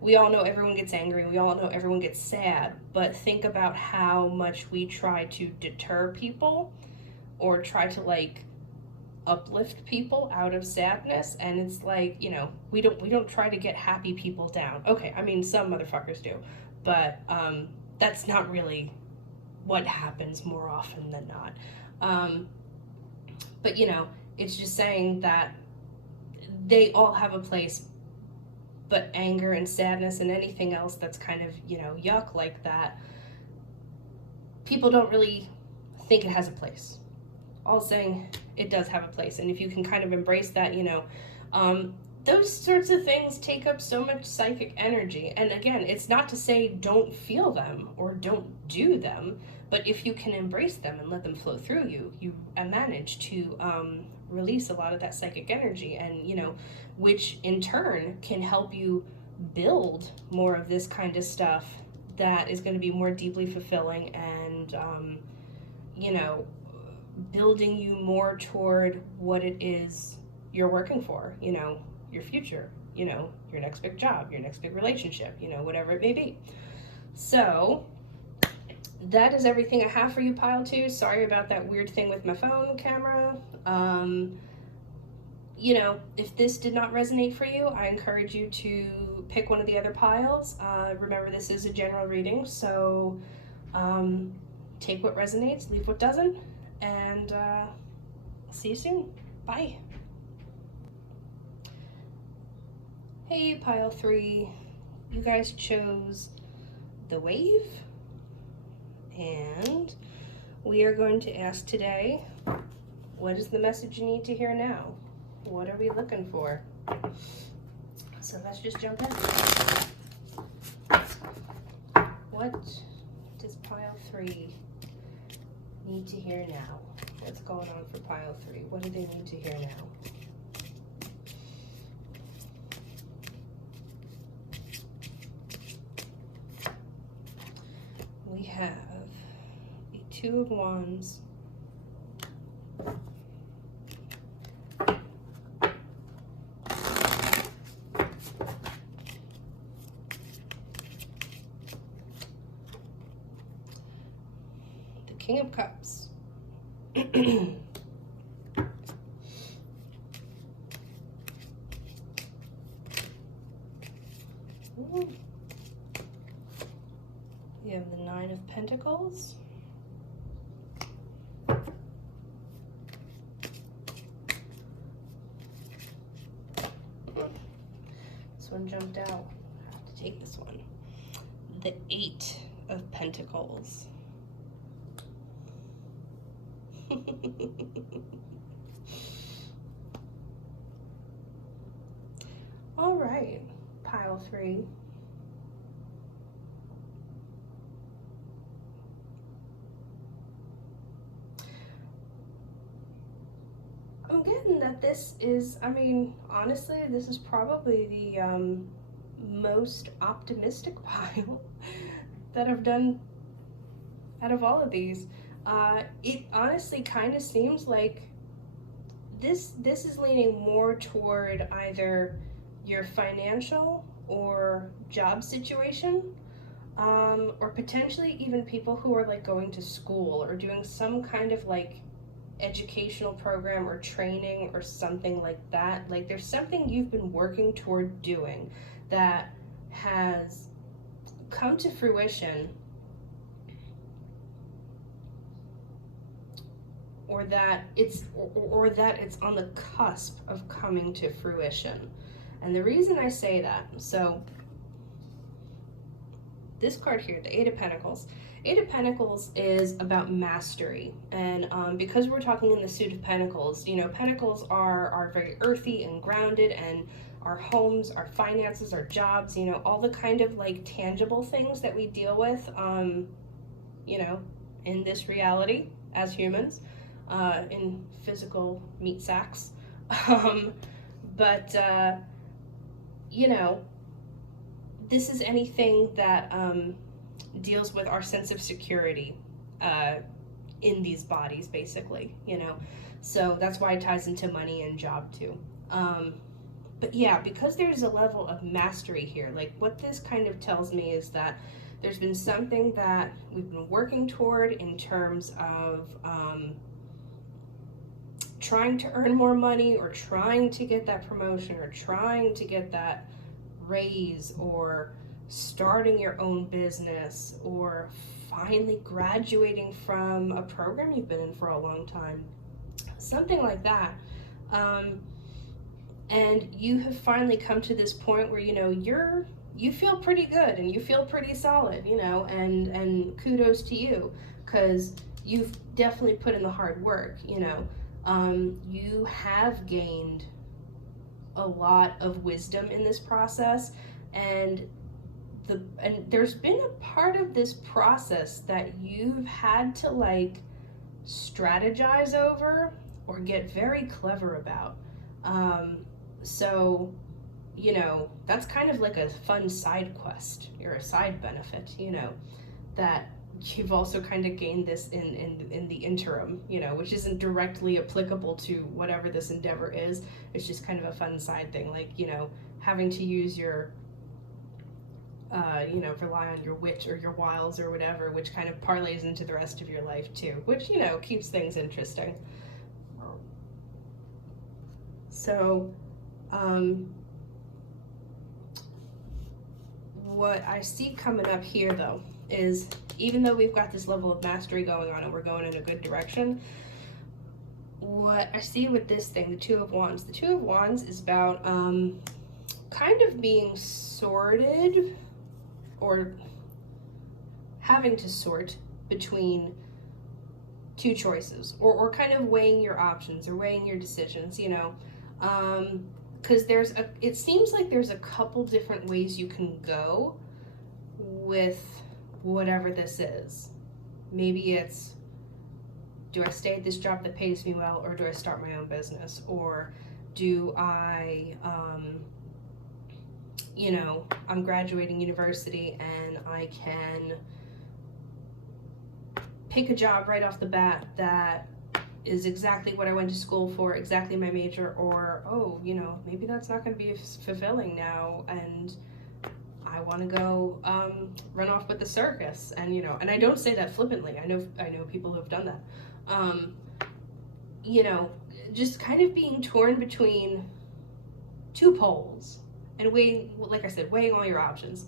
we all know everyone gets angry, we all know everyone gets sad, but think about how much we try to deter people or try to like uplift people out of sadness. And it's like, you know, we don't try to get happy people down. Okay, I mean, some motherfuckers do, but that's not really what happens more often than not. But you know, it's just saying that they all have a place, but anger and sadness and anything else that's kind of, you know, yuck like that, people don't really think it has a place. All saying it does have a place, and if you can kind of embrace that, you know, those sorts of things take up so much psychic energy. And again, it's not to say don't feel them or don't do them, but if you can embrace them and let them flow through you, you manage to release a lot of that psychic energy, and you know, which in turn can help you build more of this kind of stuff that is going to be more deeply fulfilling, and you know, building you more toward what it is you're working for, you know, your future, you know, your next big job, your next big relationship, you know, whatever it may be. So that is everything I have for you, pile 2. Sorry about that weird thing with my phone camera. You know, if this did not resonate for you, I encourage you to pick one of the other piles. Remember, this is a general reading, so take what resonates, leave what doesn't, and see you soon. Bye. Hey, pile 3. You guys chose the wave, and we are going to ask today, what is the message you need to hear now? What are we looking for? So let's just jump in. What does pile 3 need to hear now? What's going on for pile 3? What do they need to hear now? We have the 2 of Wands, the King of Cups, We have the Nine of Pentacles. This one jumped out. I have to take this one. The Eight of Pentacles. All right, pile 3. I'm getting that this is, I mean, honestly, this is probably the most optimistic pile that I've done out of all of these. It honestly kind of seems like this is leaning more toward either your financial or job situation, or potentially even people who are like going to school or doing some kind of like educational program or training or something like that. Like there's something you've been working toward doing that has come to fruition, or that it's on the cusp of coming to fruition. And the reason I say that, so this card here, the Eight of Pentacles. Eight of Pentacles is about mastery, and because we're talking in the suit of Pentacles, you know, Pentacles are very earthy and grounded, and our homes, our finances, our jobs, you know, all the kind of like tangible things that we deal with, you know, in this reality as humans, in physical meat sacks. But you know, this is anything that deals with our sense of security in these bodies, basically, you know. So that's why it ties into money and job too. But yeah, because there's a level of mastery here, like what this kind of tells me is that there's been something that we've been working toward in terms of trying to earn more money, or trying to get that promotion, or trying to get that raise, or starting your own business, or finally graduating from a program you've been in for a long time, something like that. And you have finally come to this point where, you know, you feel pretty good and you feel pretty solid, you know, and kudos to you, because you've definitely put in the hard work, you know. You have gained a lot of wisdom in this process, and there's been a part of this process that you've had to like strategize over or get very clever about. So, you know, that's kind of like a fun side quest or a side benefit, you know, that you've also kind of gained this in the interim, you know, which isn't directly applicable to whatever this endeavor is. It's just kind of a fun side thing, like, you know, having to use your you know, rely on your wit or your wiles or whatever, which kind of parlays into the rest of your life too, which, you know, keeps things interesting. So what I see coming up here though is, even though we've got this level of mastery going on and we're going in a good direction, what I see with this thing, the Two of Wands. The Two of Wands is about kind of being sorted, or having to sort between two choices, or kind of weighing your options or weighing your decisions, you know, because it seems like there's a couple different ways you can go with whatever this is. Maybe it's, do I stay at this job that pays me well, or do I start my own business? Or do I, you know, I'm graduating university and I can pick a job right off the bat that is exactly what I went to school for, exactly my major, or, oh, you know, maybe that's not going to be as fulfilling now, and I want to go run off with the circus. And, you know, and I don't say that flippantly. I know people who have done that. You know, just kind of being torn between two poles, and weighing, like I said, weighing all your options.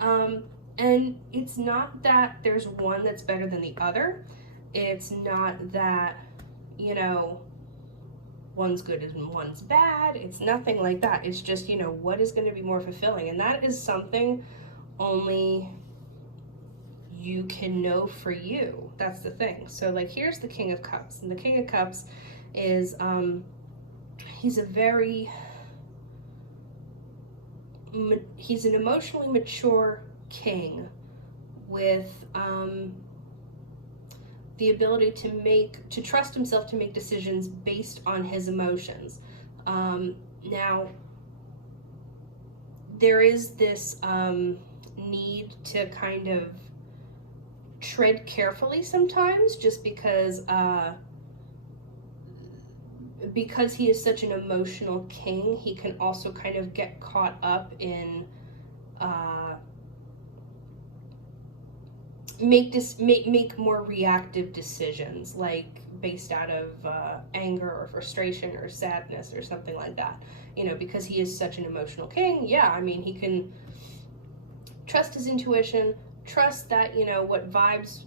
And it's not that there's one that's better than the other. It's not that, you know, one's good and one's bad. It's nothing like that. It's just, you know, what is going to be more fulfilling? And that is something only you can know for you. That's the thing. So like, here's the King of Cups, and the King of Cups is he's a very he's an emotionally mature king with the ability to trust himself to make decisions based on his emotions. Now there is this need to kind of tread carefully sometimes, just because he is such an emotional king, he can also kind of get caught up in make more reactive decisions, like based out of anger or frustration or sadness or something like that. You know, because he is such an emotional king. Yeah, I mean, he can trust his intuition, trust that, you know, what vibes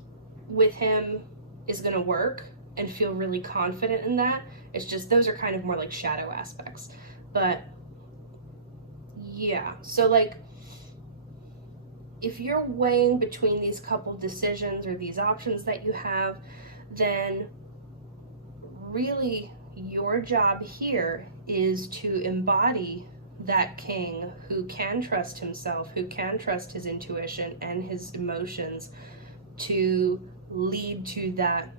with him is going to work, and feel really confident in that. It's just those are kind of more like shadow aspects. But yeah, so like, if you're weighing between these couple decisions or these options that you have, then really your job here is to embody that king who can trust himself, who can trust his intuition and his emotions to lead to that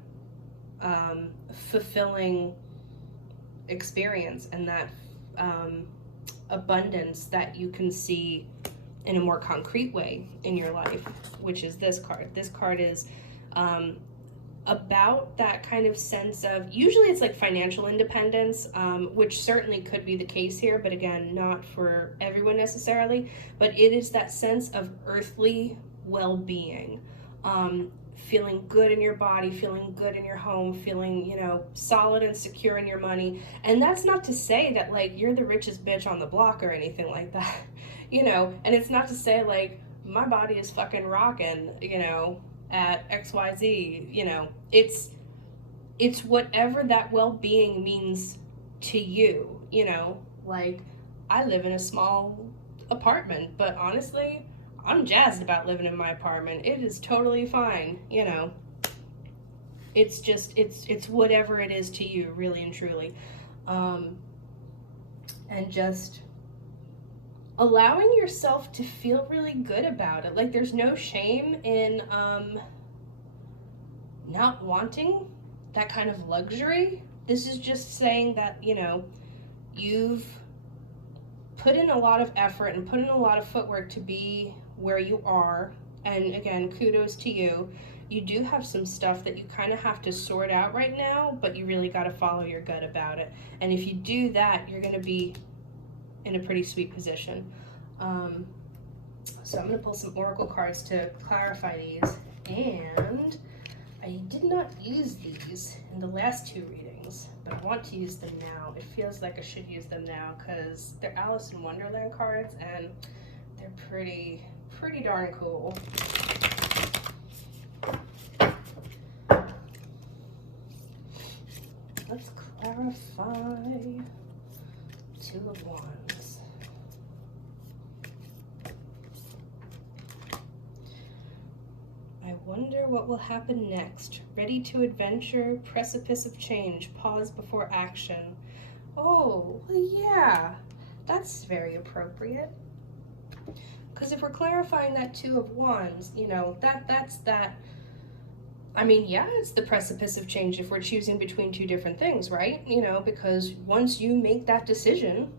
fulfilling experience and that abundance that you can see in a more concrete way in your life, which is this card. This card is about that kind of sense of, usually it's like financial independence, which certainly could be the case here, but again, not for everyone necessarily, but it is that sense of earthly well-being, feeling good in your body, feeling good in your home, feeling, you know, solid and secure in your money. And that's not to say that like you're the richest bitch on the block or anything like that, you know, and it's not to say like my body is fucking rocking, you know, at XYZ, you know, it's whatever that well-being means to you, you know. Like, I live in a small apartment, but honestly, I'm jazzed about living in my apartment. It is totally fine, you know. It's just, it's whatever it is to you, really and truly. And just allowing yourself to feel really good about it. Like, there's no shame in not wanting that kind of luxury. This is just saying that, you know, you've put in a lot of effort and put in a lot of footwork to be where you are. And again, kudos to you. You do have some stuff that you kind of have to sort out right now, but you really got to follow your gut about it. And if you do that, you're going to be in a pretty sweet position. So I'm going to pull some oracle cards to clarify these. And I did not use these in the last two readings, but I want to use them now. It feels like I should use them now because they're Alice in Wonderland cards and they're pretty darn cool. Let's clarify Two of Wands. I wonder what will happen next. Ready to adventure, precipice of change, pause before action. Oh, well, yeah, that's very appropriate. Because if we're clarifying that Two of Wands, you know, that's that. I mean, yeah, it's the precipice of change if we're choosing between two different things, right? You know, because once you make that decision,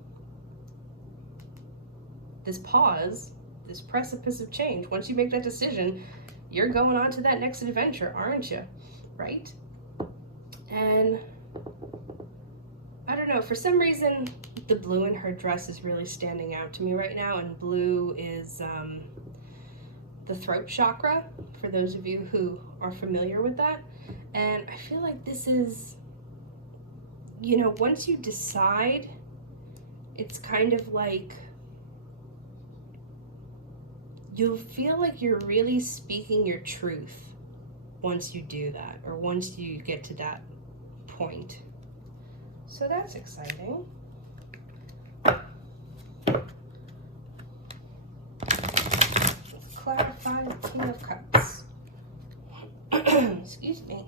this pause, this precipice of change, once you make that decision, you're going on to that next adventure, aren't you? Right? And I don't know, for some reason, the blue in her dress is really standing out to me right now, and blue is the throat chakra, for those of you who are familiar with that. And I feel like this is, you know, once you decide, it's kind of like you'll feel like you're really speaking your truth once you do that, or once you get to that point. So that's exciting. Let's clarify the King of Cups. Excuse me.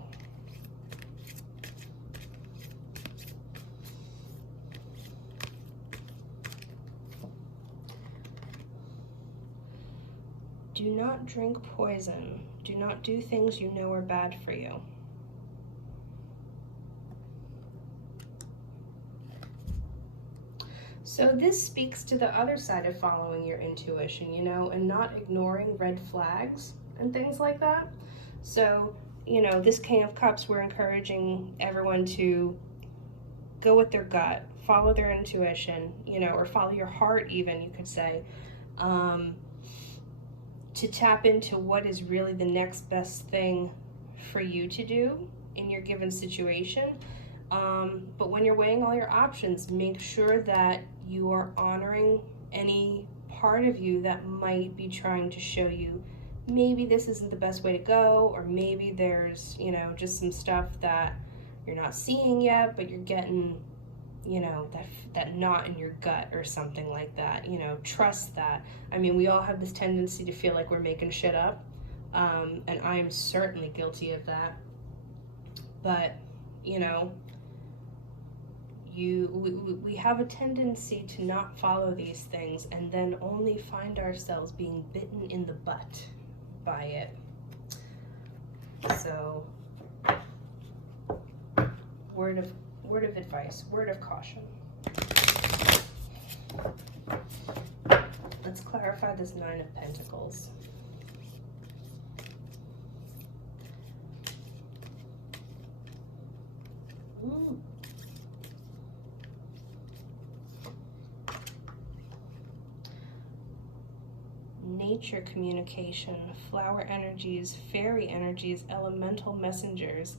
Do not drink poison. Do not do things you know are bad for you. So this speaks to the other side of following your intuition, you know, and not ignoring red flags and things like that. So, you know, this King of Cups, we're encouraging everyone to go with their gut, follow their intuition, you know, or follow your heart even, you could say. To tap into what is really the next best thing for you to do in your given situation. But when you're weighing all your options, make sure that you are honoring any part of you that might be trying to show you maybe this isn't the best way to go, or maybe there's, you know, just some stuff that you're not seeing yet, but you're getting, you know, that knot in your gut or something like that. You know, trust that. I mean, we all have this tendency to feel like we're making shit up, and I am certainly guilty of that. But, you know, we have a tendency to not follow these things and then only find ourselves being bitten in the butt by it. So, word of advice, word of caution. Let's clarify this Nine of Pentacles. Nature communication, flower energies, fairy energies, elemental messengers.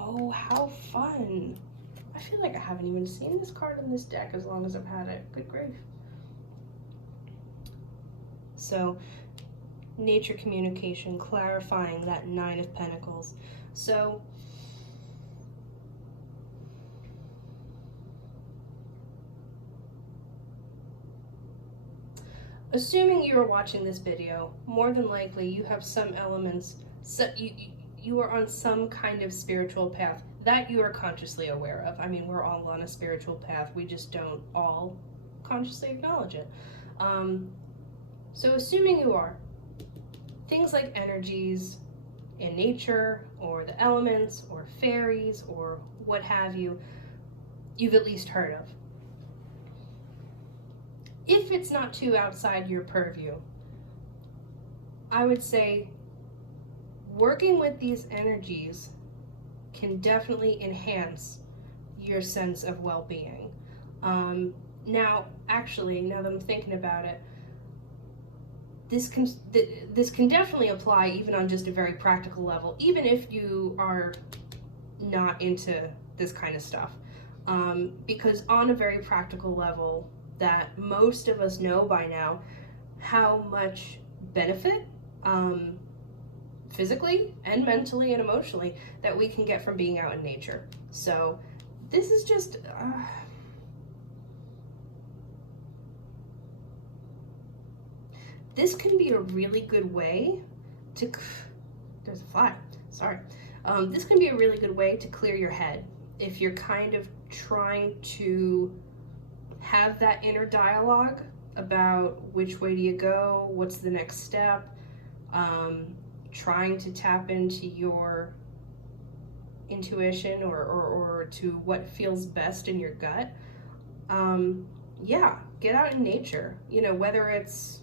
Oh, how fun. I feel like I haven't even seen this card in this deck as long as I've had it. Good grief. So, nature communication, clarifying that Nine of Pentacles. So, assuming you're watching this video, more than likely you have some elements, so you are on some kind of spiritual path that you are consciously aware of. I mean, we're all on a spiritual path, we just don't all consciously acknowledge it. So assuming you are, things like energies in nature, or the elements, or fairies, or what have you, you've at least heard of. If it's not too outside your purview, I would say working with these energies can definitely enhance your sense of well-being. Now that I'm thinking about it, this can definitely apply even on just a very practical level, even if you are not into this kind of stuff. Because on a very practical level, that most of us know by now how much benefit, physically and mentally and emotionally, that we can get from being out in nature. So this is just this can be a really good way to, there's a fly, sorry. This can be a really good way to clear your head if you're kind of trying to have that inner dialogue about which way do you go, what's the next step, trying to tap into your intuition or to what feels best in your gut. Yeah, get out in nature, you know, whether it's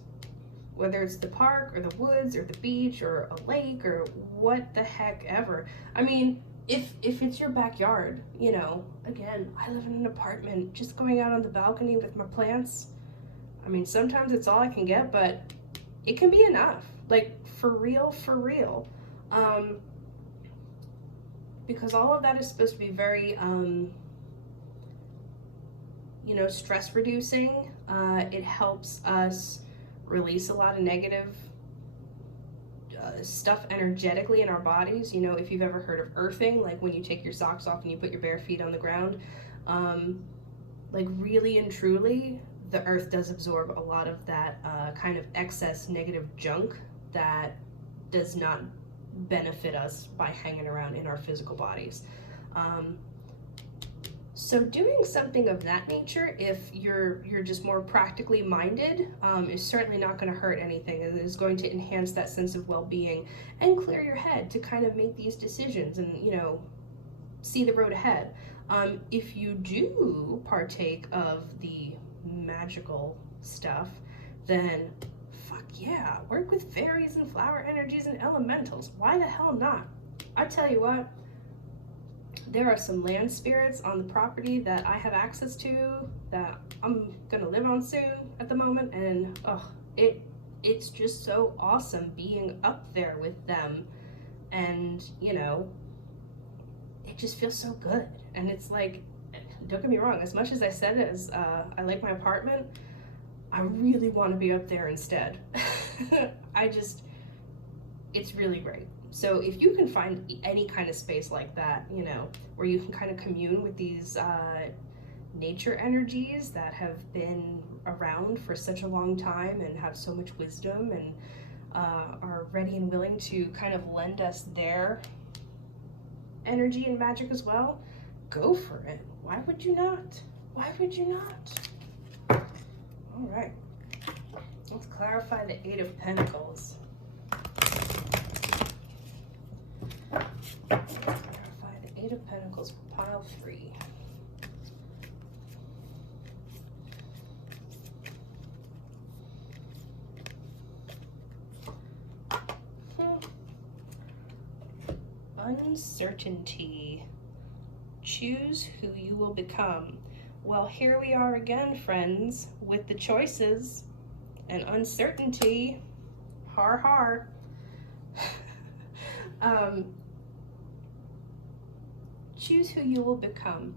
the park or the woods or the beach or a lake or what the heck ever. I mean, if it's your backyard, you know, again, I live in an apartment, just going out on the balcony with my plants, I mean, sometimes it's all I can get, but it can be enough, like for real. Because all of that is supposed to be very, you know, stress reducing. It helps us release a lot of negative stuff energetically in our bodies. You know, if you've ever heard of earthing, like when you take your socks off and you put your bare feet on the ground, like really and truly, the earth does absorb a lot of that kind of excess negative junk that does not benefit us by hanging around in our physical bodies. So doing something of that nature, if you're just more practically minded, is certainly not going to hurt anything, and is going to enhance that sense of well-being and clear your head to kind of make these decisions and, you know, see the road ahead. If you do partake of the magical stuff, then fuck yeah, work with fairies and flower energies and elementals. Why the hell not? I tell you what, there are some land spirits on the property that I have access to that I'm gonna live on soon at the moment, and it's just so awesome being up there with them, and you know, it just feels so good. And it's like, don't get me wrong, as much as I said it as I like my apartment, I really want to be up there instead. It's really great. So if you can find any kind of space like that, you know, where you can kind of commune with these nature energies that have been around for such a long time and have so much wisdom and are ready and willing to kind of lend us their energy and magic as well, go for it. Why would you not? Why would you not? All right, let's clarify the Eight of Pentacles. Clarify the Eight of Pentacles for pile 3. Uncertainty. Choose who you will become. Well, here we are again, friends, with the choices and uncertainty. Har har. Choose who you will become.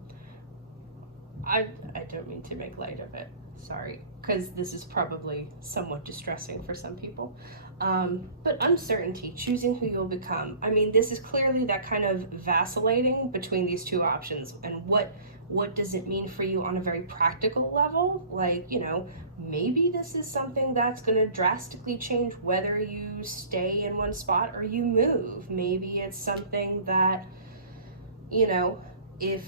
I don't mean to make light of it, sorry, because this is probably somewhat distressing for some people. But uncertainty, choosing who you'll become. I mean, this is clearly that kind of vacillating between these two options. And what does it mean for you on a very practical level? Like, you know, maybe this is something that's going to drastically change whether you stay in one spot or you move. Maybe it's something that, you know, if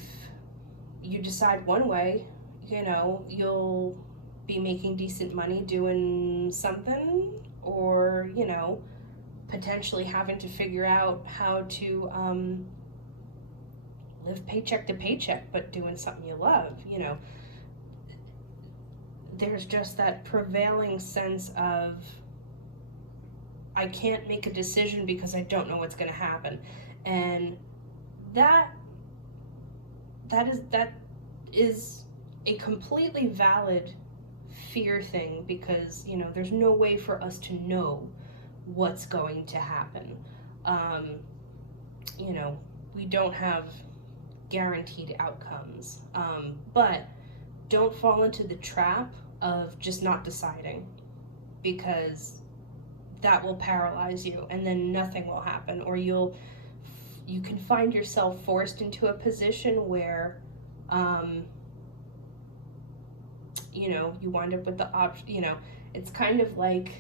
you decide one way, you know, you'll be making decent money doing something, or, you know, potentially having to figure out how to live paycheck to paycheck, but doing something you love. You know, there's just that prevailing sense of, I can't make a decision because I don't know what's going to happen. And that is a completely valid fear thing, because, you know, there's no way for us to know what's going to happen. You know, we don't have guaranteed outcomes, but don't fall into the trap of just not deciding, because that will paralyze you and then nothing will happen, or you can find yourself forced into a position where you know, you wind up with the option, you know, it's kind of like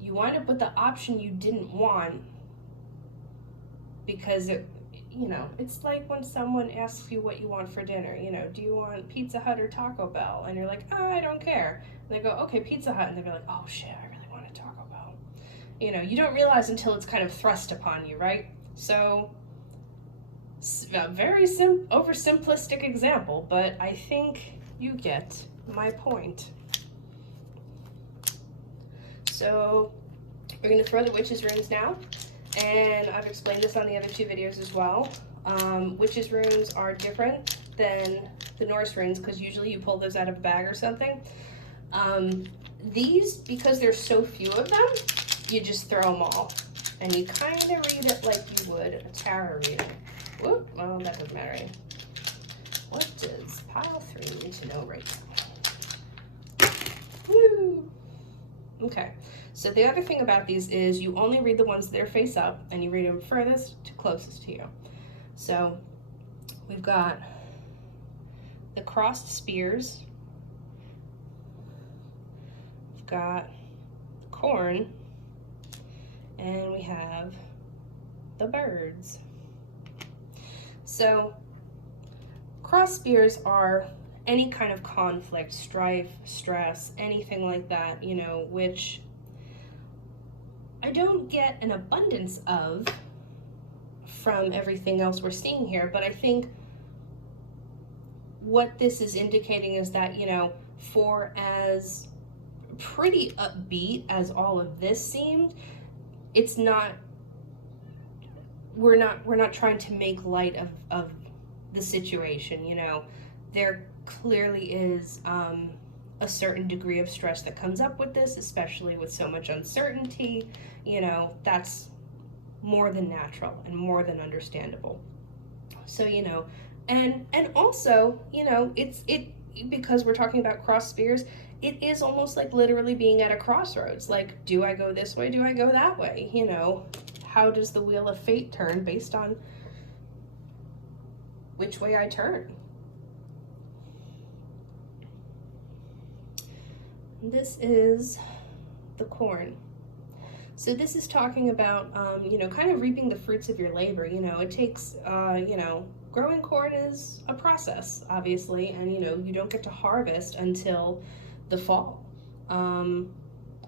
you wind up with the option you didn't want, because it, you know, it's like when someone asks you what you want for dinner, you know, do you want Pizza Hut or Taco Bell? And you're like, oh, I don't care. And they go, okay, Pizza Hut. And they're like, oh shit, I really want a Taco Bell. You know, you don't realize until it's kind of thrust upon you, right? So, a very oversimplistic example, but I think you get my point. So we're going to throw the witches runes now, and I've explained this on the other 2 videos as well. Witches runes are different than the Norse runes, because usually you pull those out of a bag or something. These, because there's so few of them, you just throw them all, and you kind of read it like you would a tarot reading. Whoop, well, that doesn't matter. What does pile 3 need to know right now? Woo! Okay, So the other thing about these is you only read the ones that are face up, and you read them furthest to closest to you. So we've got the crossed spears, we've got corn, and we have the birds. So crossed spears are any kind of conflict, strife, stress, anything like that, you know, which I don't get an abundance of from everything else we're seeing here, but I think what this is indicating is that, you know, for as pretty upbeat as all of this seemed, it's not, we're not trying to make light of the situation, you know. There clearly is a certain degree of stress that comes up with this, especially with so much uncertainty, you know. That's more than natural and more than understandable. So, you know, and also, you know, it because we're talking about cross spears, it is almost like literally being at a crossroads. Like, do I go this way? Do I go that way? You know, how does the wheel of fate turn based on which way I turn? This is the corn. So this is talking about, you know, kind of reaping the fruits of your labor. You know, it takes, you know, growing corn is a process, obviously, and, you know, you don't get to harvest until the fall,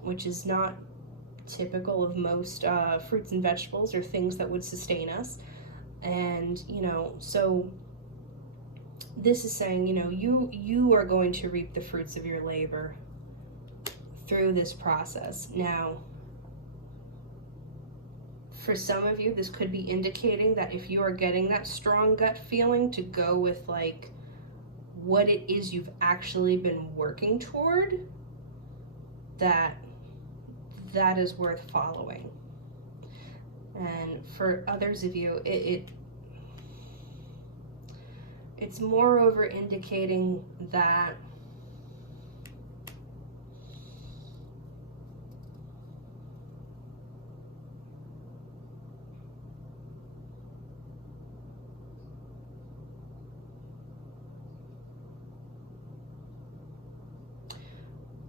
which is not typical of most fruits and vegetables or things that would sustain us. And, you know, so this is saying, you know, you are going to reap the fruits of your labor through this process. Now, for some of you, this could be indicating that if you are getting that strong gut feeling to go with like what it is you've actually been working toward, that is worth following. And for others of you, it's moreover indicating that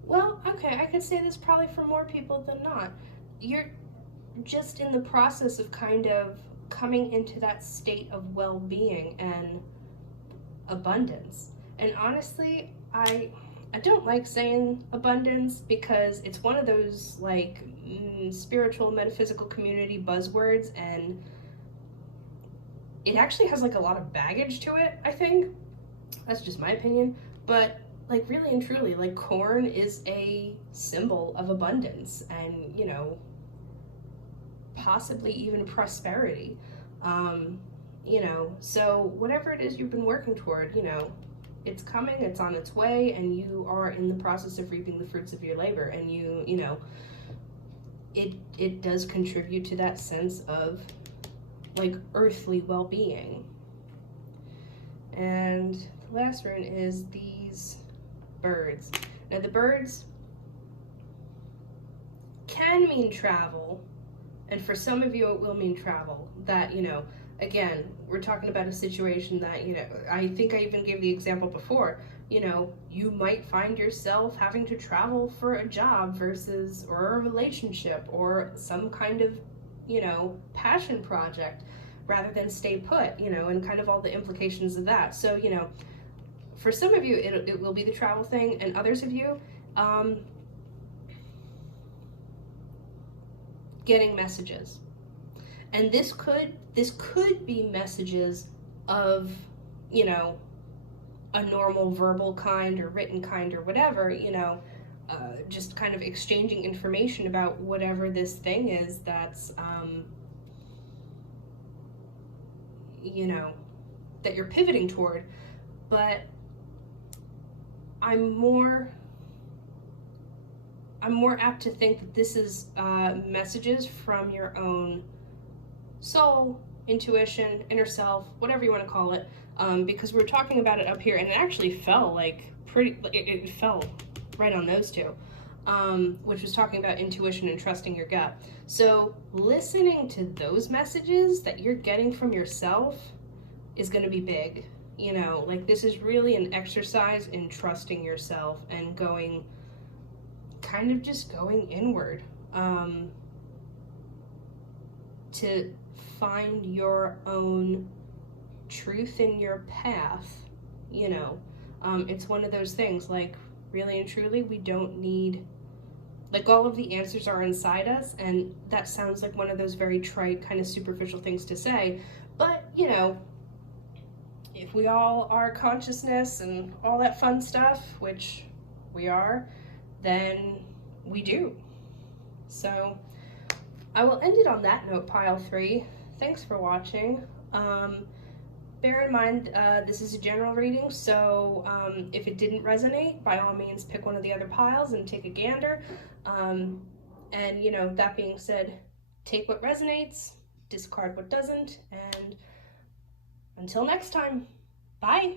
well, okay, I could say this probably for more people than not. You're just in the process of kind of coming into that state of well-being and abundance. And honestly, I don't like saying abundance because it's one of those like spiritual metaphysical community buzzwords, and it actually has like a lot of baggage to it, I think. That's just my opinion. But like really and truly, like corn is a symbol of abundance and, you know, possibly even prosperity. You know, so whatever it is you've been working toward, you know, it's coming, it's on its way, and you are in the process of reaping the fruits of your labor. And you know, it does contribute to that sense of like earthly well-being. And the last rune is these birds. Now the birds can mean travel, and for some of you it will mean travel. That, you know, again, we're talking about a situation that, you know, I think I even gave the example before, you know, you might find yourself having to travel for a job versus, or a relationship, or some kind of, you know, passion project, rather than stay put, you know, and kind of all the implications of that. So, you know, for some of you, it will be the travel thing, and others of you, getting messages. And this could be messages of, you know, a normal verbal kind or written kind or whatever, you know, just kind of exchanging information about whatever this thing is that's, you know, that you're pivoting toward. But I'm more apt to think that this is messages from your own soul, intuition, inner self, whatever you want to call it, because we're talking about it up here, and it actually fell like pretty, it fell right on those two. which was talking about intuition and trusting your gut. So listening to those messages that you're getting from yourself is going to be big. You know, like this is really an exercise in trusting yourself and going, kind of just going inward, to find your own truth in your path. You know, it's one of those things, like, really and truly, we don't need, like, all of the answers are inside us, and that sounds like one of those very trite, kind of superficial things to say, but, you know, if we all are consciousness and all that fun stuff, which we are, then we do. So I will end it on that note, pile 3. Thanks for watching. Bear in mind, this is a general reading, so if it didn't resonate, by all means pick one of the other piles and take a gander. And, you know, that being said, take what resonates, discard what doesn't, and until next time, bye!